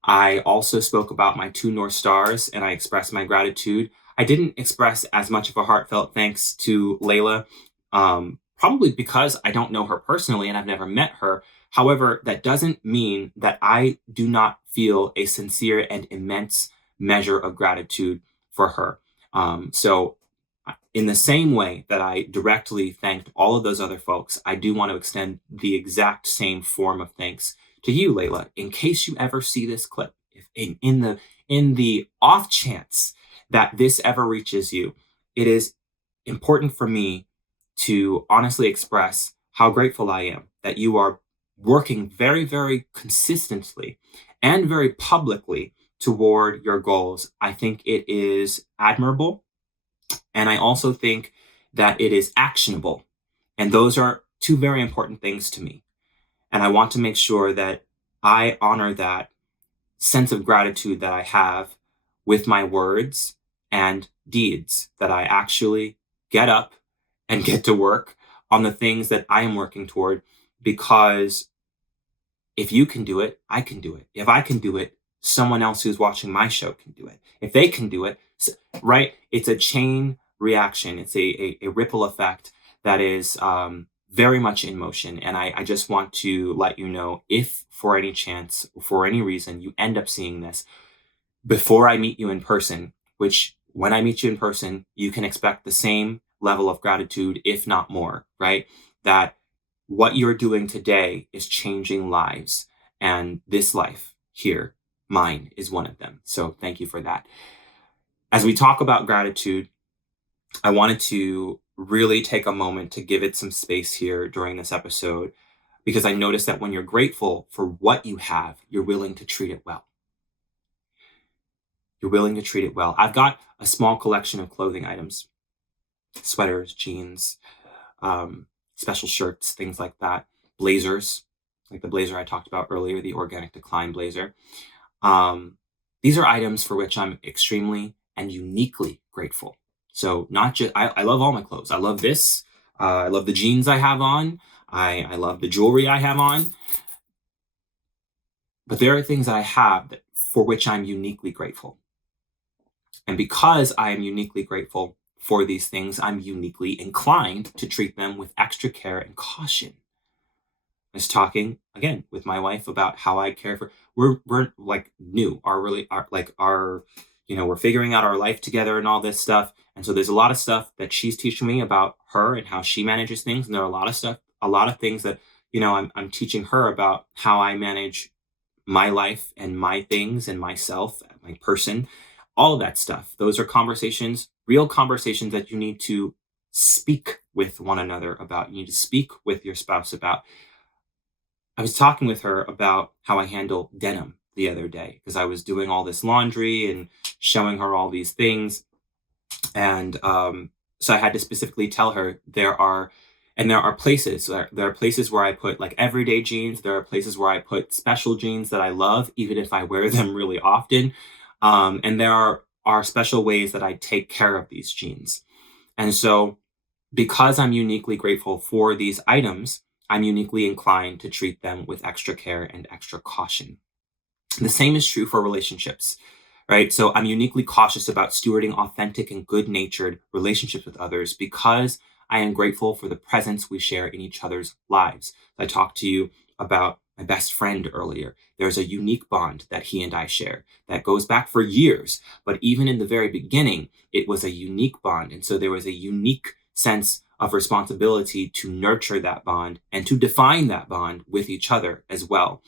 I also spoke about my two North Stars and I expressed my gratitude. I didn't express as much of a heartfelt thanks to Leila, probably because I don't know her personally and I've never met her. However, that doesn't mean that I do not feel a sincere and immense measure of gratitude for her. So, in the same way that I directly thanked all of those other folks, I do want to extend the exact same form of thanks to you, Leila. In case you ever see this clip, if in the off chance that this ever reaches you, it is important for me to honestly express how grateful I am that you are working very, very consistently and very publicly toward your goals. I think it is admirable. And I also think that it is actionable. And those are two very important things to me. And I want to make sure that I honor that sense of gratitude that I have with my words and deeds, that I actually get up and get to work on the things that I am working toward. Because if you can do it, I can do it. If I can do it, someone else who's watching my show can do it. If they can do it, right? It's a chain reaction. It's a ripple effect that is very much in motion. And I just want to let you know, if for any chance, for any reason, you end up seeing this before I meet you in person, which when I meet you in person, you can expect the same level of gratitude, if not more, right? That what you're doing today is changing lives. And this life here, mine, is one of them. So thank you for that. As we talk about gratitude, I wanted to really take a moment to give it some space here during this episode, because I noticed that when you're grateful for what you have, you're willing to treat it well. You're willing to treat it well. I've got a small collection of clothing items: sweaters, jeans, special shirts, things like that, blazers, like the blazer I talked about earlier, the Organic Decline blazer. These are items for which I'm extremely and uniquely grateful. So not just, I love all my clothes. I love this. I love the jeans I have on. I love the jewelry I have on. But there are things that I have that, for which I'm uniquely grateful. And because I am uniquely grateful for these things, I'm uniquely inclined to treat them with extra care and caution. I was talking again with my wife about how I care for. We're like new, we're figuring out our life together and all this stuff. And so there's a lot of stuff that she's teaching me about her and how she manages things. And there are a lot of things that, I'm teaching her about how I manage my life and my things and myself, my person, all of that stuff. Those are conversations, real conversations that you need to speak with one another about. You need to speak with your spouse about. I was talking with her about how I handle denim the other day, because I was doing all this laundry and showing her all these things. And so I had to specifically tell her there are places where I put like everyday jeans. There are places where I put special jeans that I love, even if I wear them really often. And there are special ways that I take care of these jeans. And so, because I'm uniquely grateful for these items, I'm uniquely inclined to treat them with extra care and extra caution. The same is true for relationships, right? So I'm uniquely cautious about stewarding authentic and good-natured relationships with others, because I am grateful for the presence we share in each other's lives. I talked to you about my best friend earlier. There's a unique bond that he and I share that goes back for years. But even in the very beginning, it was a unique bond. And so there was a unique sense of responsibility to nurture that bond and to define that bond with each other as well.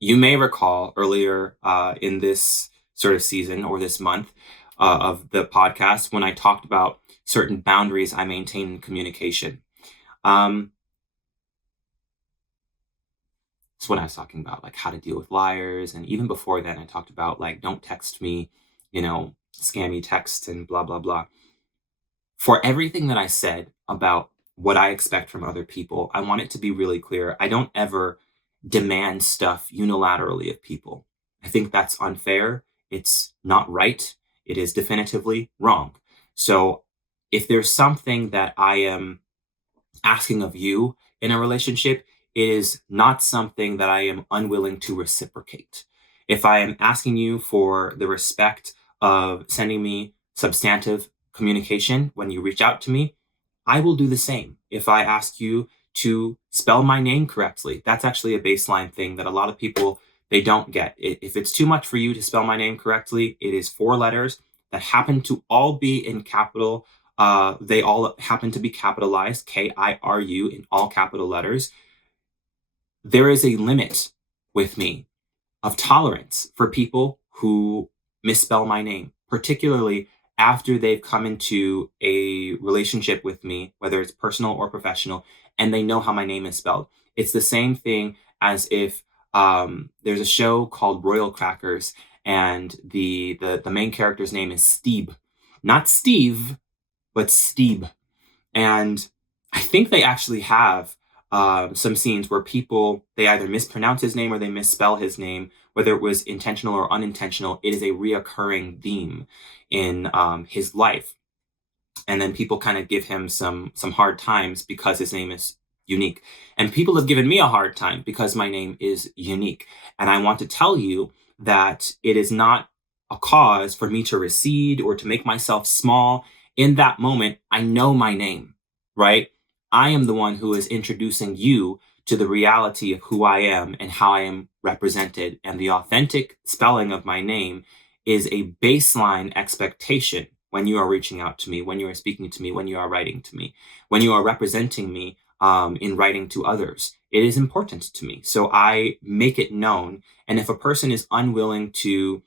You may recall earlier in this sort of season or this month of the podcast, when I talked about certain boundaries I maintain in communication. That's what I was talking about, like how to deal with liars. And even before then, I talked about like, don't text me, scammy text and blah, blah, blah. For everything that I said about what I expect from other people, I want it to be really clear. I don't ever demand stuff unilaterally of people. I think that's unfair. It's not right. It is definitively wrong. So if there's something that I am asking of you in a relationship, it is not something that I am unwilling to reciprocate. If I am asking you for the respect of sending me substantive communication when you reach out to me, I will do the same. If I ask you to spell my name correctly, that's actually a baseline thing that a lot of people they don't get. If it's too much for you to spell my name correctly, it is 4 letters that happen to all be in capital. They all happen to be capitalized, Kiru, in all capital letters. There is a limit with me of tolerance for people who misspell my name, particularly after they've come into a relationship with me, whether it's personal or professional, and they know how my name is spelled. It's the same thing as if there's a show called Royal Crackers, and the main character's name is Steve, not Steve, but Steve. And I think they actually have some scenes where people, they either mispronounce his name or they misspell his name, whether it was intentional or unintentional. It is a reoccurring theme in his life. And then people kind of give him some hard times because his name is unique. And people have given me a hard time because my name is unique. And I want to tell you that it is not a cause for me to recede or to make myself small. In that moment, I know my name, right? I am the one who is introducing you to the reality of who I am and how I am represented. And the authentic spelling of my name is a baseline expectation when you are reaching out to me, when you are speaking to me, when you are writing to me, when you are representing me in writing to others. It is important to me. So I make it known. And if a person is unwilling to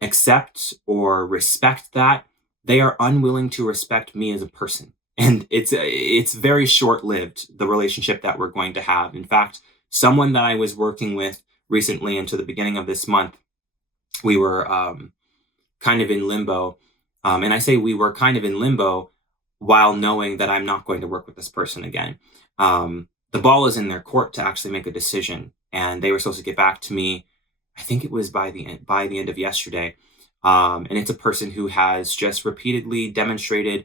accept or respect that, they are unwilling to respect me as a person. And it's very short-lived, the relationship that we're going to have. In fact, someone that I was working with recently into the beginning of this month, we were kind of in limbo. And I say we were kind of in limbo while knowing that I'm not going to work with this person again. The ball is in their court to actually make a decision. And they were supposed to get back to me, I think it was by the end of yesterday. And it's a person who has just repeatedly demonstrated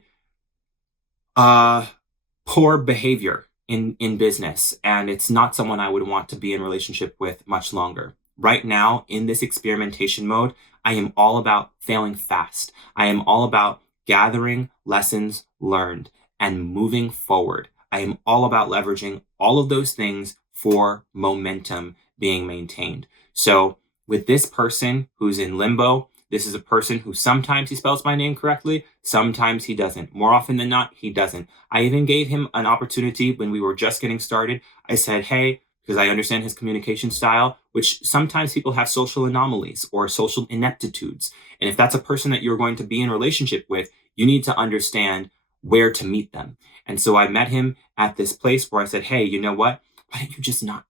poor behavior in business. And it's not someone I would want to be in relationship with much longer. Right now, in this experimentation mode, I am all about failing fast. I am all about gathering lessons learned and moving forward. I am all about leveraging all of those things for momentum being maintained. So with this person who's in limbo, this is a person who sometimes he spells my name correctly, sometimes he doesn't. More often than not, he doesn't. I even gave him an opportunity when we were just getting started. I said, hey, because I understand his communication style, which sometimes people have social anomalies or social ineptitudes. And if that's a person that you're going to be in a relationship with, you need to understand where to meet them. And so I met him at this place where I said, hey, you know what? Why don't you just not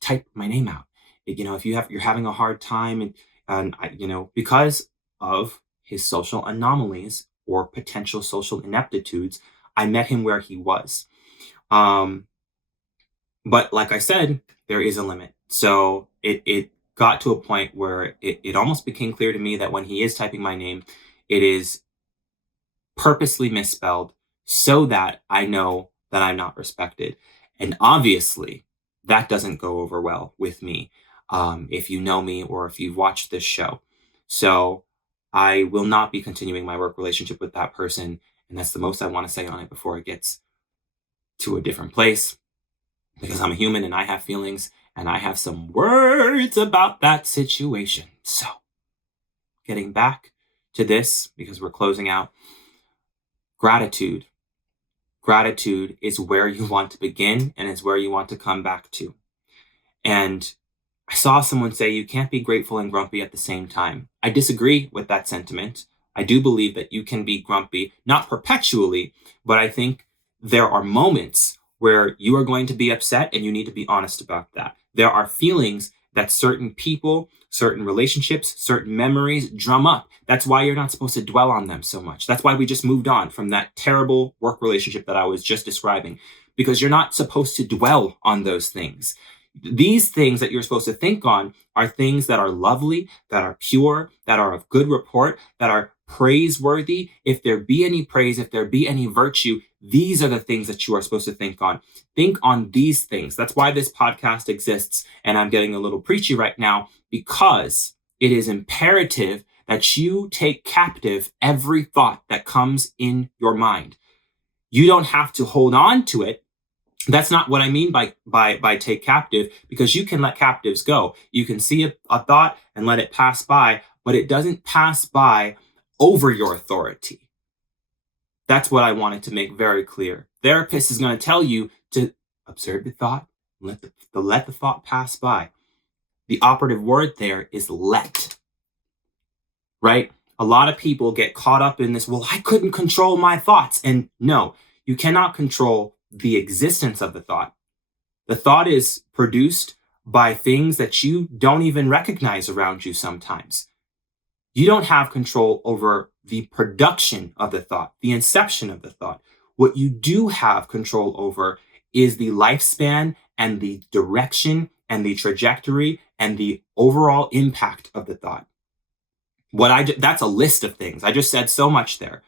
type my name out? If you're having a hard time and because of his social anomalies or potential social ineptitudes, I met him where he was. But like I said, there is a limit. So it got to a point where it almost became clear to me that when he is typing my name, it is purposely misspelled so that I know that I'm not respected. And obviously, that doesn't go over well with me if you know me or if you've watched this show. So I will not be continuing my work relationship with that person. And that's the most I want to say on it before it gets to a different place. Because I'm a human and I have feelings and I have some words about that situation. So, getting back to this, because we're closing out, gratitude. Gratitude is where you want to begin and is where you want to come back to. And I saw someone say you can't be grateful and grumpy at the same time. I disagree with that sentiment. I do believe that you can be grumpy, not perpetually, but I think there are moments where you are going to be upset and you need to be honest about that. There are feelings that certain people, certain relationships, certain memories drum up. That's why you're not supposed to dwell on them so much. That's why we just moved on from that terrible work relationship that I was just describing, because you're not supposed to dwell on those things. These things that you're supposed to think on are things that are lovely, that are pure, that are of good report, that are praiseworthy, if there be any praise, if there be any virtue, these are the things that you are supposed to think on. Think on these things. That's why this podcast exists. And I'm getting a little preachy right now, because it is imperative that you take captive every thought that comes in your mind. You don't have to hold on to it. That's not what I mean by take captive, because you can let captives go. You can see a thought and let it pass by, but it doesn't pass by over your authority. That's what I wanted to make very clear. Therapist is going to tell you to observe the thought, let the thought pass by. The operative word there is let, right? A lot of people get caught up in this, well, I couldn't control my thoughts. And no, you cannot control the existence of the thought. The thought is produced by things that you don't even recognize around you sometimes. You don't have control over the production of the thought, the inception of the thought. What you do have control over is the lifespan and the direction and the trajectory and the overall impact of the thought. That's a list of things. I just said so much there.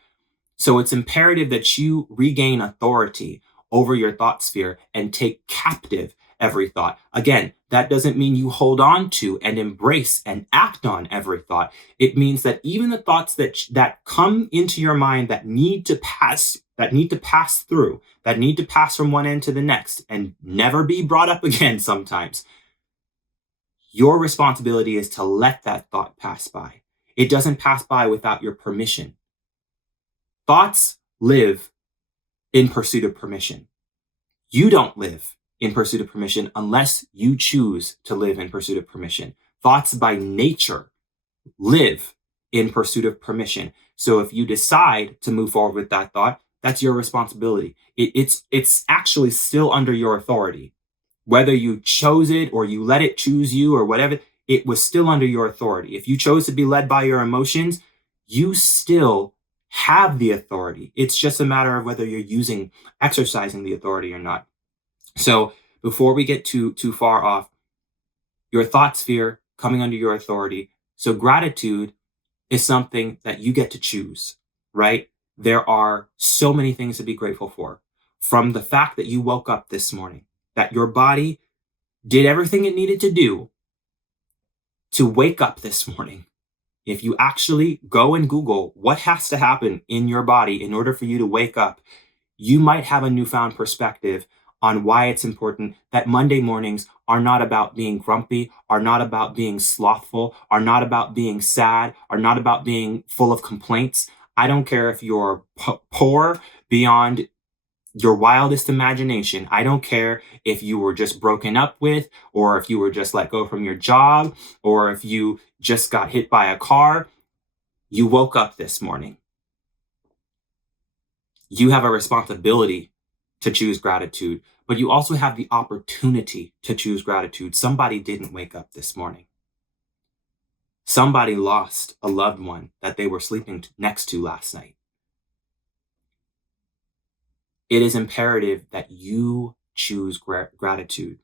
So it's imperative that you regain authority over your thought sphere and take captive every thought. Again, that doesn't mean you hold on to and embrace and act on every thought. It means that even the thoughts that come into your mind that need to pass through, that need to pass from one end to the next and never be brought up again sometimes, your responsibility is to let that thought pass by. It doesn't pass by without your permission. Thoughts live in pursuit of permission. You don't live in pursuit of permission unless you choose to live in pursuit of permission. Thoughts by nature live in pursuit of permission. So if you decide to move forward with that thought, that's your responsibility. It's actually still under your authority. Whether you chose it or you let it choose you or whatever, it was still under your authority. If you chose to be led by your emotions, you still have the authority. It's just a matter of whether you're exercising the authority or not. So before we get too far off, your thought sphere coming under your authority. So gratitude is something that you get to choose, right? There are so many things to be grateful for. From the fact that you woke up this morning, that your body did everything it needed to do to wake up this morning. If you actually go and Google what has to happen in your body in order for you to wake up, you might have a newfound perspective on why it's important that Monday mornings are not about being grumpy, are not about being slothful, are not about being sad, are not about being full of complaints. I don't care if you're poor beyond your wildest imagination. I don't care if you were just broken up with, or if you were just let go from your job, or if you just got hit by a car. You woke up this morning. You have a responsibility to choose gratitude, but you also have the opportunity to choose gratitude. Somebody didn't wake up this morning. Somebody lost a loved one that they were sleeping next to last night. It is imperative that you choose gratitude,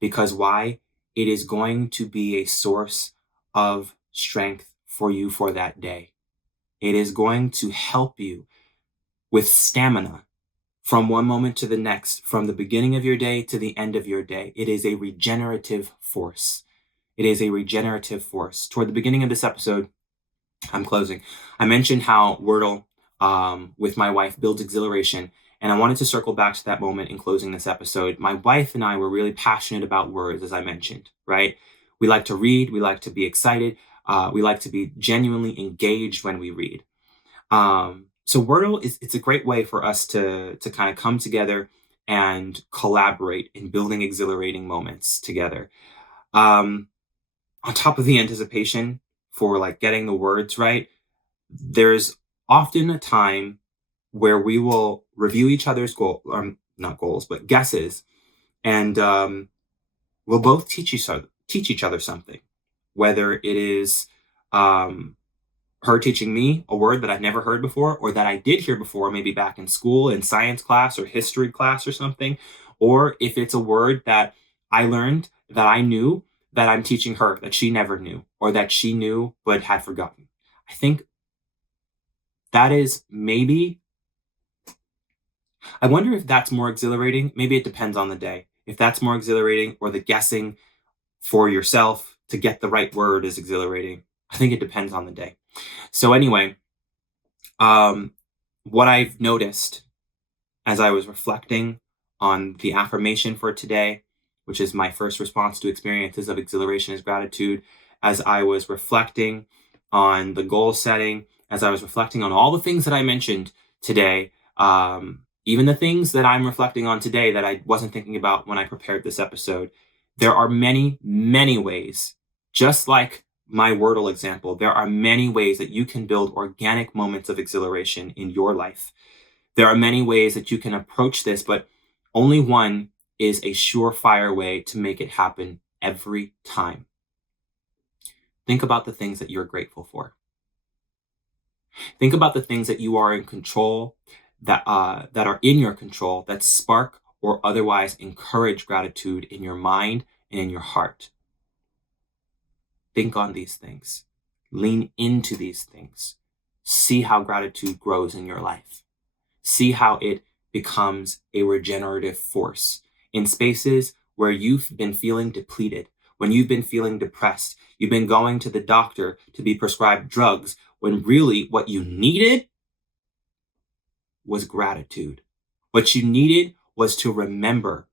because why? It is going to be a source of strength for you for that day. It is going to help you with stamina from one moment to the next, from the beginning of your day to the end of your day. It is a regenerative force. It is a regenerative force. Toward the beginning of this episode, I'm closing, I mentioned how Wordle with my wife builds exhilaration. And I wanted to circle back to that moment in closing this episode. My wife and I were really passionate about words, as I mentioned, right? We like to read. We like to be excited. We like to be genuinely engaged when we read. So Wordle it's a great way for us to kind of come together and collaborate in building exhilarating moments together. On top of the anticipation for like getting the words right, there's often a time where we will review each other's not goals, but guesses, and we'll both teach each other something. Whether it is her teaching me a word that I've never heard before, or that I did hear before, maybe back in school in science class or history class or something, or if it's a word that I learned that I knew that I'm teaching her that she never knew, or that she knew but had forgotten. I think That is maybe, I wonder if that's more exhilarating. Maybe it depends on the day. If that's more exhilarating, or the guessing for yourself to get the right word is exhilarating. I think it depends on the day. So anyway, um, what I've noticed as I was reflecting on the affirmation for today, which is my first response to experiences of exhilaration is gratitude, as I was reflecting on the goal setting, as I was reflecting on all the things that I mentioned today, even the things that I'm reflecting on today that I wasn't thinking about when I prepared this episode, there are many, many ways, just like my Wordle example, there are many ways that you can build organic moments of exhilaration in your life. There are many ways that you can approach this, but only one is a surefire way to make it happen every time. Think about the things that you're grateful for. Think about the things that you are in control, that are in your control, that spark or otherwise encourage gratitude in your mind and in your heart. Think on these things. Lean into these things. See how gratitude grows in your life. See how it becomes a regenerative force in spaces where you've been feeling depleted, when you've been feeling depressed, you've been going to the doctor to be prescribed drugs, when really what you needed was gratitude. What you needed was to remember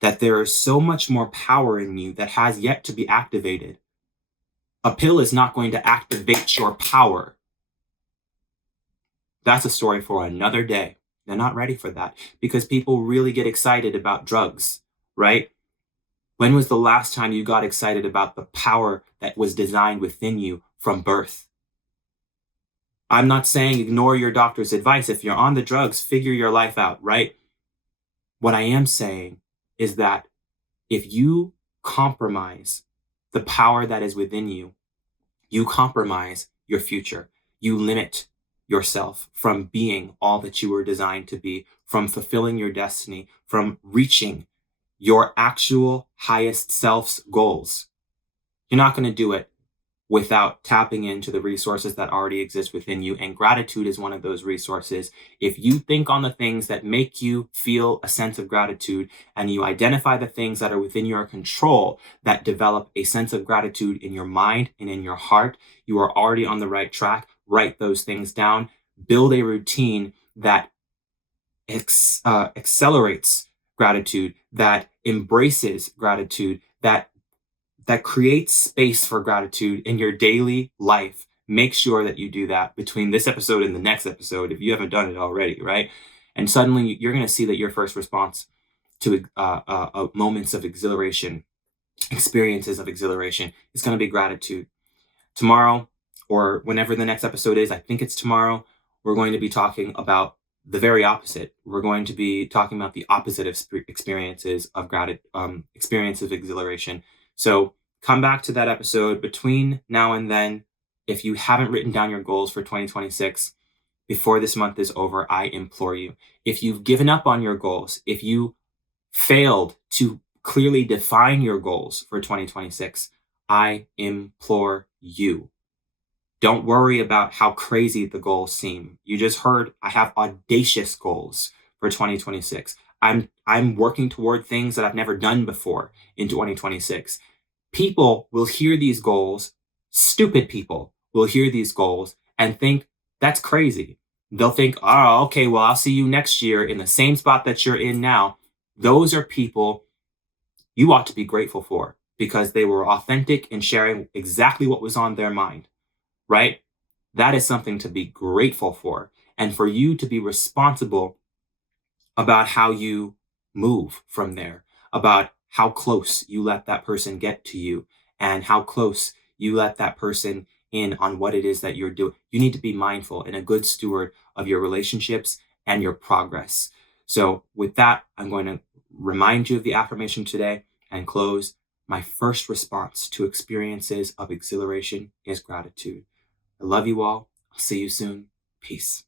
that there is so much more power in you that has yet to be activated. A pill is not going to activate your power. That's a story for another day. They're not ready for that because people really get excited about drugs, right? When was the last time you got excited about the power that was designed within you from birth? I'm not saying ignore your doctor's advice. If you're on the drugs, figure your life out, right? What I am saying is that if you compromise the power that is within you, you compromise your future. You limit yourself from being all that you were designed to be, from fulfilling your destiny, from reaching your actual highest self's goals. You're not going to do it without tapping into the resources that already exist within you. And gratitude is one of those resources. If you think on the things that make you feel a sense of gratitude and you identify the things that are within your control that develop a sense of gratitude in your mind and in your heart, you are already on the right track. Write those things down. Build a routine that accelerates gratitude, that embraces gratitude, that creates space for gratitude in your daily life. Make sure that you do that between this episode and the next episode if you haven't done it already, right? And suddenly you're going to see that your first response to moments of exhilaration, experiences of exhilaration, is going to be gratitude. Tomorrow, or whenever the next episode is, I think it's tomorrow, we're going to be talking about the very opposite. We're going to be talking about the opposite of experiences of experiences of exhilaration. So come back to that episode between now and then. If you haven't written down your goals for 2026 before this month is over, I implore you. If you've given up on your goals, if you failed to clearly define your goals for 2026, I implore you. Don't worry about how crazy the goals seem. You just heard I have audacious goals for 2026. I'm working toward things that I've never done before in 2026. People will hear these goals, stupid people will hear these goals and think that's crazy. They'll think, oh, okay, well, I'll see you next year in the same spot that you're in now. Those are people you ought to be grateful for because they were authentic in sharing exactly what was on their mind, right? That is something to be grateful for. And for you to be responsible about how you move from there, about how close you let that person get to you and how close you let that person in on what it is that you're doing. You need to be mindful and a good steward of your relationships and your progress. So with that, I'm going to remind you of the affirmation today and close. My first response to experiences of exhilaration is gratitude. I love you all. I'll see you soon. Peace.